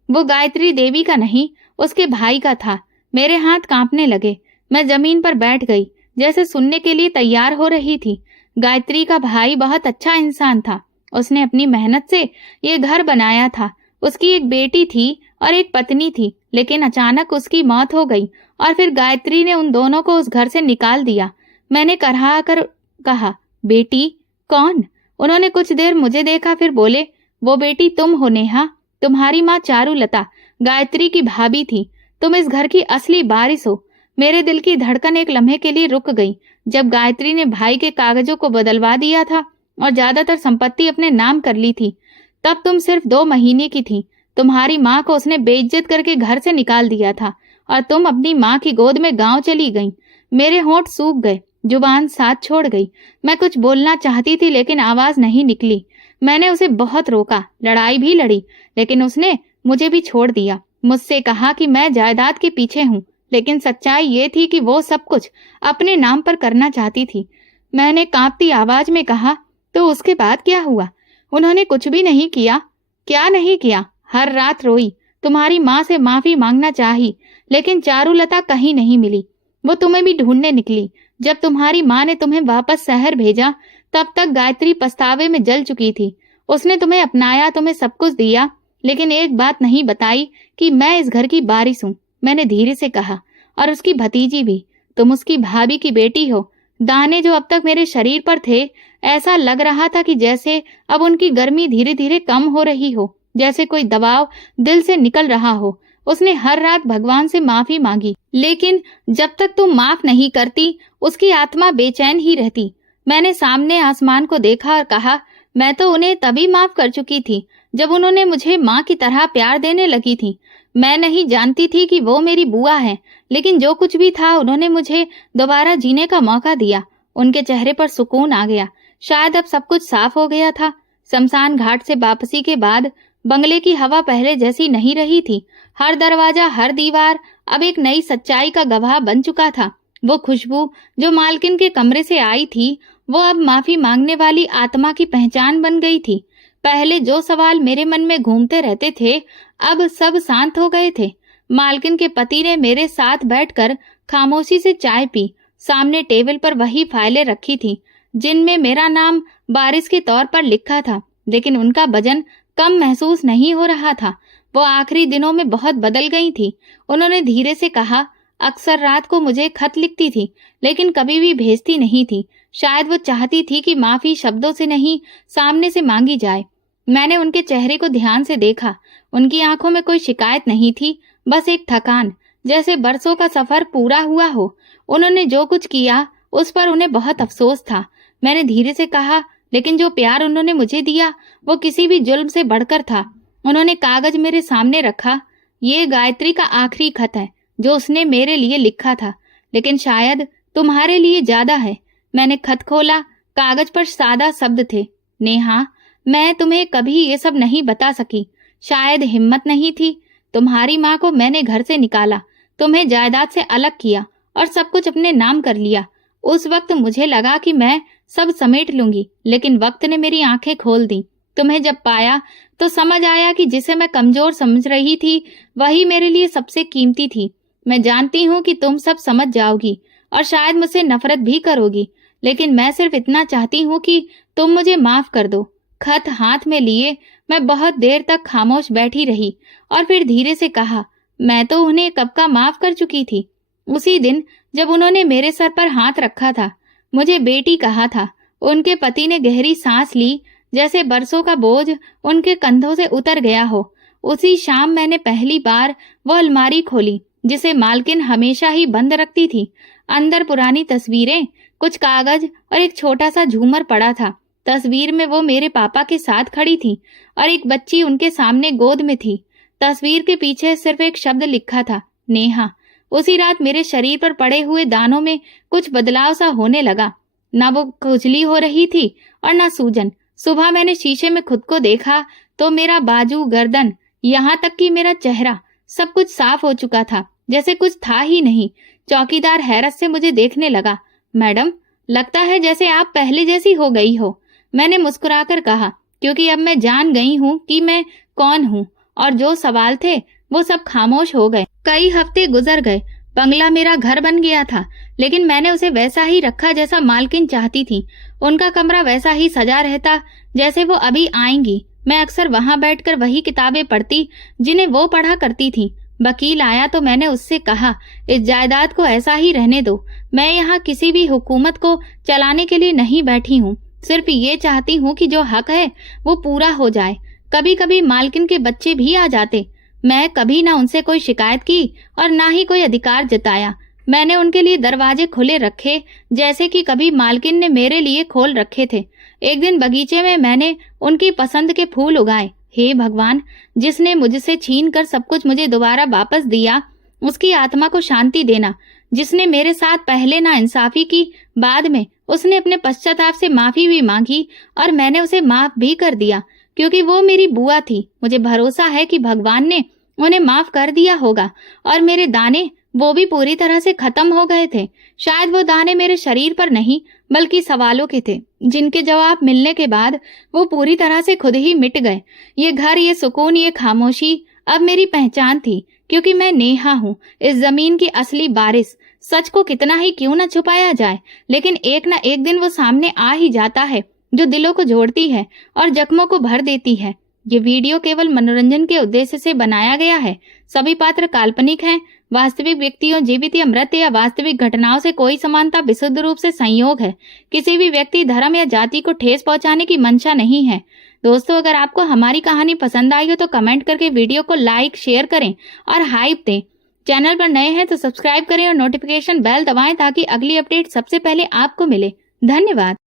वो गायत्री देवी का नहीं, उसके भाई का था। मेरे हाथ कांपने लगे। मैं जमीन पर बैठ गई, जैसे सुनने के लिए तैयार हो रही थी। गायत्री का भाई बहुत अच्छा इंसान था। उसने अपनी मेहनत से ये घर बनाया था। उसकी एक बेटी थी और एक पत्नी थी, लेकिन अचानक उसकी मौत हो गई और फिर गायत्री ने उन दोनों को उस घर से निकाल दिया। मैंने करहा कर कहा, बेटी? कौन? उन्होंने कुछ देर मुझे देखा, फिर बोले, वो बेटी तुम हो नेहा। तुम्हारी माँ चारुलता गायत्री की भाभी थी। तुम इस घर की असली वारिस हो। मेरे दिल की धड़कन एक लम्हे के लिए रुक गई। जब गायत्री ने भाई के कागजों को बदलवा दिया था और ज्यादातर संपत्ति अपने नाम कर ली थी, तब तुम सिर्फ 2 महीने की थी। तुम्हारी माँ को उसने बेइज्जत करके घर से निकाल दिया था और तुम अपनी माँ की गोद में गांव चली गई। मेरे होंठ सूख गए, जुबान साथ छोड़ गई। मैं कुछ बोलना चाहती थी, लेकिन आवाज नहीं निकली। मैंने उसे बहुत रोका, लड़ाई भी लड़ी, लेकिन उसने मुझे भी छोड़ दिया। मुझसे कहा कि मैं जायदाद के पीछे हूँ, लेकिन सच्चाई ये थी कि वो सब कुछ अपने नाम पर करना चाहती थी। मैंने कांपती आवाज में कहा, तो उसके बाद क्या हुआ? उन्होंने कुछ भी नहीं किया। क्या नहीं किया? हर रात रोई, तुम्हारी माँ से माफी मांगना चाही, लेकिन चारुलता कहीं नहीं मिली। वो तुम्हें भी ढूंढने निकली। जब तुम्हारी माँ ने तुम्हें वापस शहर भेजा, तब तक गायत्री पछतावे में जल चुकी थी। उसने तुम्हें अपनाया, तुम्हें सब कुछ दिया, लेकिन एक बात नहीं बताई कि मैं इस घर की वारिस हूँ। मैंने धीरे से कहा, और उसकी भतीजी भी। तुम उसकी भाभी की बेटी हो। दाने जो अब तक मेरे शरीर पर थे, ऐसा लग रहा था कि जैसे अब उनकी गर्मी धीरे धीरे कम हो रही हो, जैसे कोई दबाव दिल से निकल रहा हो। उसने हर रात भगवान से माफी मांगी, लेकिन जब तक तुम माफ नहीं करती, उसकी आत्मा बेचैन ही रहती। मैंने सामने आसमान को देखा और कहा, मैं तो उन्हें तभी माफ कर चुकी थी जब उन्होंने मुझे माँ की तरह प्यार देने लगी थी। मैं नहीं जानती थी कि वो मेरी बुआ है, लेकिन जो कुछ भी था, उन्होंने मुझे दोबारा जीने का मौका दिया। उनके चेहरे पर सुकून आ गया। शायद अब सब कुछ साफ हो गया था। शमशान घाट से वापसी के बाद बंगले की हवा पहले जैसी नहीं रही थी। हर दरवाजा, हर दीवार अब एक नई सच्चाई का गवाह बन चुका था। वो खुशबू जो मालकिन के कमरे से आई थी, वो अब माफी मांगने वाली आत्मा की पहचान बन गई थी। पहले जो सवाल मेरे मन में घूमते रहते थे, अब सब शांत हो गए थे। मालकिन के पति ने मेरे साथ बैठकर खामोशी से चाय पी। सामने टेबल पर वही फाइलें रखी थी जिनमें मेरा नाम बारिश के तौर पर लिखा था, लेकिन उनका वजन कम महसूस नहीं हो रहा था। वो आखिरी दिनों में बहुत बदल गई थी। उन्होंने धीरे से कहा, अक्सर रात को मुझे खत लिखती थी, लेकिन कभी भी भेजती नहीं थी। शायद वो चाहती थी कि माफी शब्दों से नहीं, सामने से मांगी जाए। मैंने उनके चेहरे को ध्यान से देखा। उनकी आंखों में कोई शिकायत नहीं थी, बस एक थकान, जैसे बरसों का सफर पूरा हुआ हो। उन्होंने जो कुछ किया उस पर उन्हें बहुत अफसोस था। मैंने धीरे से कहा, लेकिन जो प्यार उन्होंने मुझे दिया वो किसी भी जुल्म से बढ़कर था। उन्होंने कागज मेरे सामने रखा। ये गायत्री का आखिरी खत है जो उसने मेरे लिए लिखा था, लेकिन शायद तुम्हारे लिए ज्यादा है। मैंने खत खोला। कागज पर सादा शब्द थे, नेहा, मैं तुम्हें कभी ये सब नहीं बता सकी। शायद हिम्मत नहीं थी। तुम्हारी माँ को मैंने घर से निकाला, तुम्हें जायदाद से अलग किया और सब कुछ अपने नाम कर लिया। उस वक्त मुझे लगा कि मैं सब समेट लूंगी, लेकिन वक्त ने मेरी आंखें खोल दी। तुम्हें जब पाया तो समझ आया कि जिसे मैं कमजोर समझ रही थी वही मेरे लिए सबसे कीमती थी। मैं जानती हूँ कि तुम सब समझ जाओगी और शायद मुझसे नफरत भी करोगी, लेकिन मैं सिर्फ इतना चाहती हूँ कि तुम मुझे माफ कर दो। खत हाथ में लिए मैं बहुत देर तक खामोश बैठी रही और फिर धीरे से कहा, मैं तो उन्हें कब का माफ कर चुकी थी। उसी दिन जब उन्होंने मेरे सर पर हाथ रखा था, मुझे बेटी कहा था। उनके पति ने गहरी सांस ली, जैसे बरसों का बोझ उनके कंधों से उतर गया हो। उसी शाम मैंने पहली बार वो अलमारी खोली जिसे मालकिन हमेशा ही बंद रखती थी। अंदर पुरानी तस्वीरें, कुछ कागज और एक छोटा सा झूमर पड़ा था। तस्वीर में वो मेरे पापा के साथ खड़ी थी और एक बच्ची उनके सामने गोद में थी। तस्वीर के पीछे सिर्फ एक शब्द लिखा था, नेहा। उसी रात मेरे शरीर पर पड़े हुए दानों में कुछ बदलाव सा होने लगा। ना वो खुजली हो रही थी और ना सूजन। सुबह मैंने शीशे में खुद को देखा तो मेरा बाजू, गर्दन, यहाँ तक कि मेरा चेहरा, सब कुछ साफ हो चुका था, जैसे कुछ था ही नहीं। चौकीदार हैरत से मुझे देखने लगा। मैडम, लगता है जैसे आप पहले जैसी हो गई हो। मैंने मुस्कुराकर कहा, क्योंकि अब मैं जान गई हूँ कि मैं कौन हूँ और जो सवाल थे वो सब खामोश हो गए। कई हफ्ते गुजर गए। बंगला मेरा घर बन गया था, लेकिन मैंने उसे वैसा ही रखा जैसा मालकिन चाहती थी। उनका कमरा वैसा ही सजा रहता जैसे वो अभी आएंगी। मैं अक्सर वहां बैठकर वही किताबें पढ़ती जिन्हें वो पढ़ा करती थी। वकील आया तो मैंने उससे कहा, इस जायदाद को ऐसा ही रहने दो। मैं यहाँ किसी भी हुकूमत को चलाने के लिए नहीं बैठी हूँ, सिर्फ ये चाहती हूँ कि जो हक है वो पूरा हो जाए। कभी कभी मालकिन के बच्चे भी आ जाते। मैं कभी ना उनसे कोई शिकायत की और ना ही कोई अधिकार जताया। मैंने उनके लिए दरवाजे खुले रखे, जैसे कि कभी मालकिन ने मेरे लिए खोल रखे थे। एक दिन बगीचे में मैंने उनकी पसंद के फूल उगाए। हे भगवान, जिसने मुझसे छीन कर सब कुछ मुझे दोबारा वापस दिया, उसकी आत्मा को शांति देना। जिसने मेरे साथ पहले ना इंसाफी की, बाद में उसने अपने पश्चाताप से माफी भी मांगी और मैंने उसे माफ भी कर दिया, क्योंकि वो मेरी बुआ थी। मुझे भरोसा है कि भगवान ने उन्हें माफ कर दिया होगा और मेरे दाने, वो भी पूरी तरह से खत्म हो गए थे। शायद वो दाने मेरे शरीर पर नहीं बल्कि सवालों के थे, जिनके जवाब मिलने के बाद वो पूरी तरह से खुद ही मिट गए। ये घर, ये सुकून, ये खामोशी अब मेरी पहचान थी, क्योंकि मैं नेहा हूँ, इस जमीन की असली बारिश। सच को कितना ही क्यों न छुपाया जाए, लेकिन एक न एक दिन वो सामने आ ही जाता है, जो दिलों को जोड़ती है और जख्मों को भर देती है। ये वीडियो केवल मनोरंजन के उद्देश्य से बनाया गया है। सभी पात्र काल्पनिक हैं। वास्तविक व्यक्तियों, जीवित या मृत या वास्तविक घटनाओं से कोई समानता विशुद्ध रूप से संयोग है। किसी भी व्यक्ति, धर्म या जाति को ठेस पहुंचाने की मंशा नहीं है। दोस्तों, अगर आपको हमारी कहानी पसंद आई हो तो कमेंट करके वीडियो को लाइक, शेयर करें और हाइप दें। चैनल पर नए हैं तो सब्सक्राइब करें और नोटिफिकेशन बेल दबाएं ताकि अगली अपडेट सबसे पहले आपको मिले। धन्यवाद।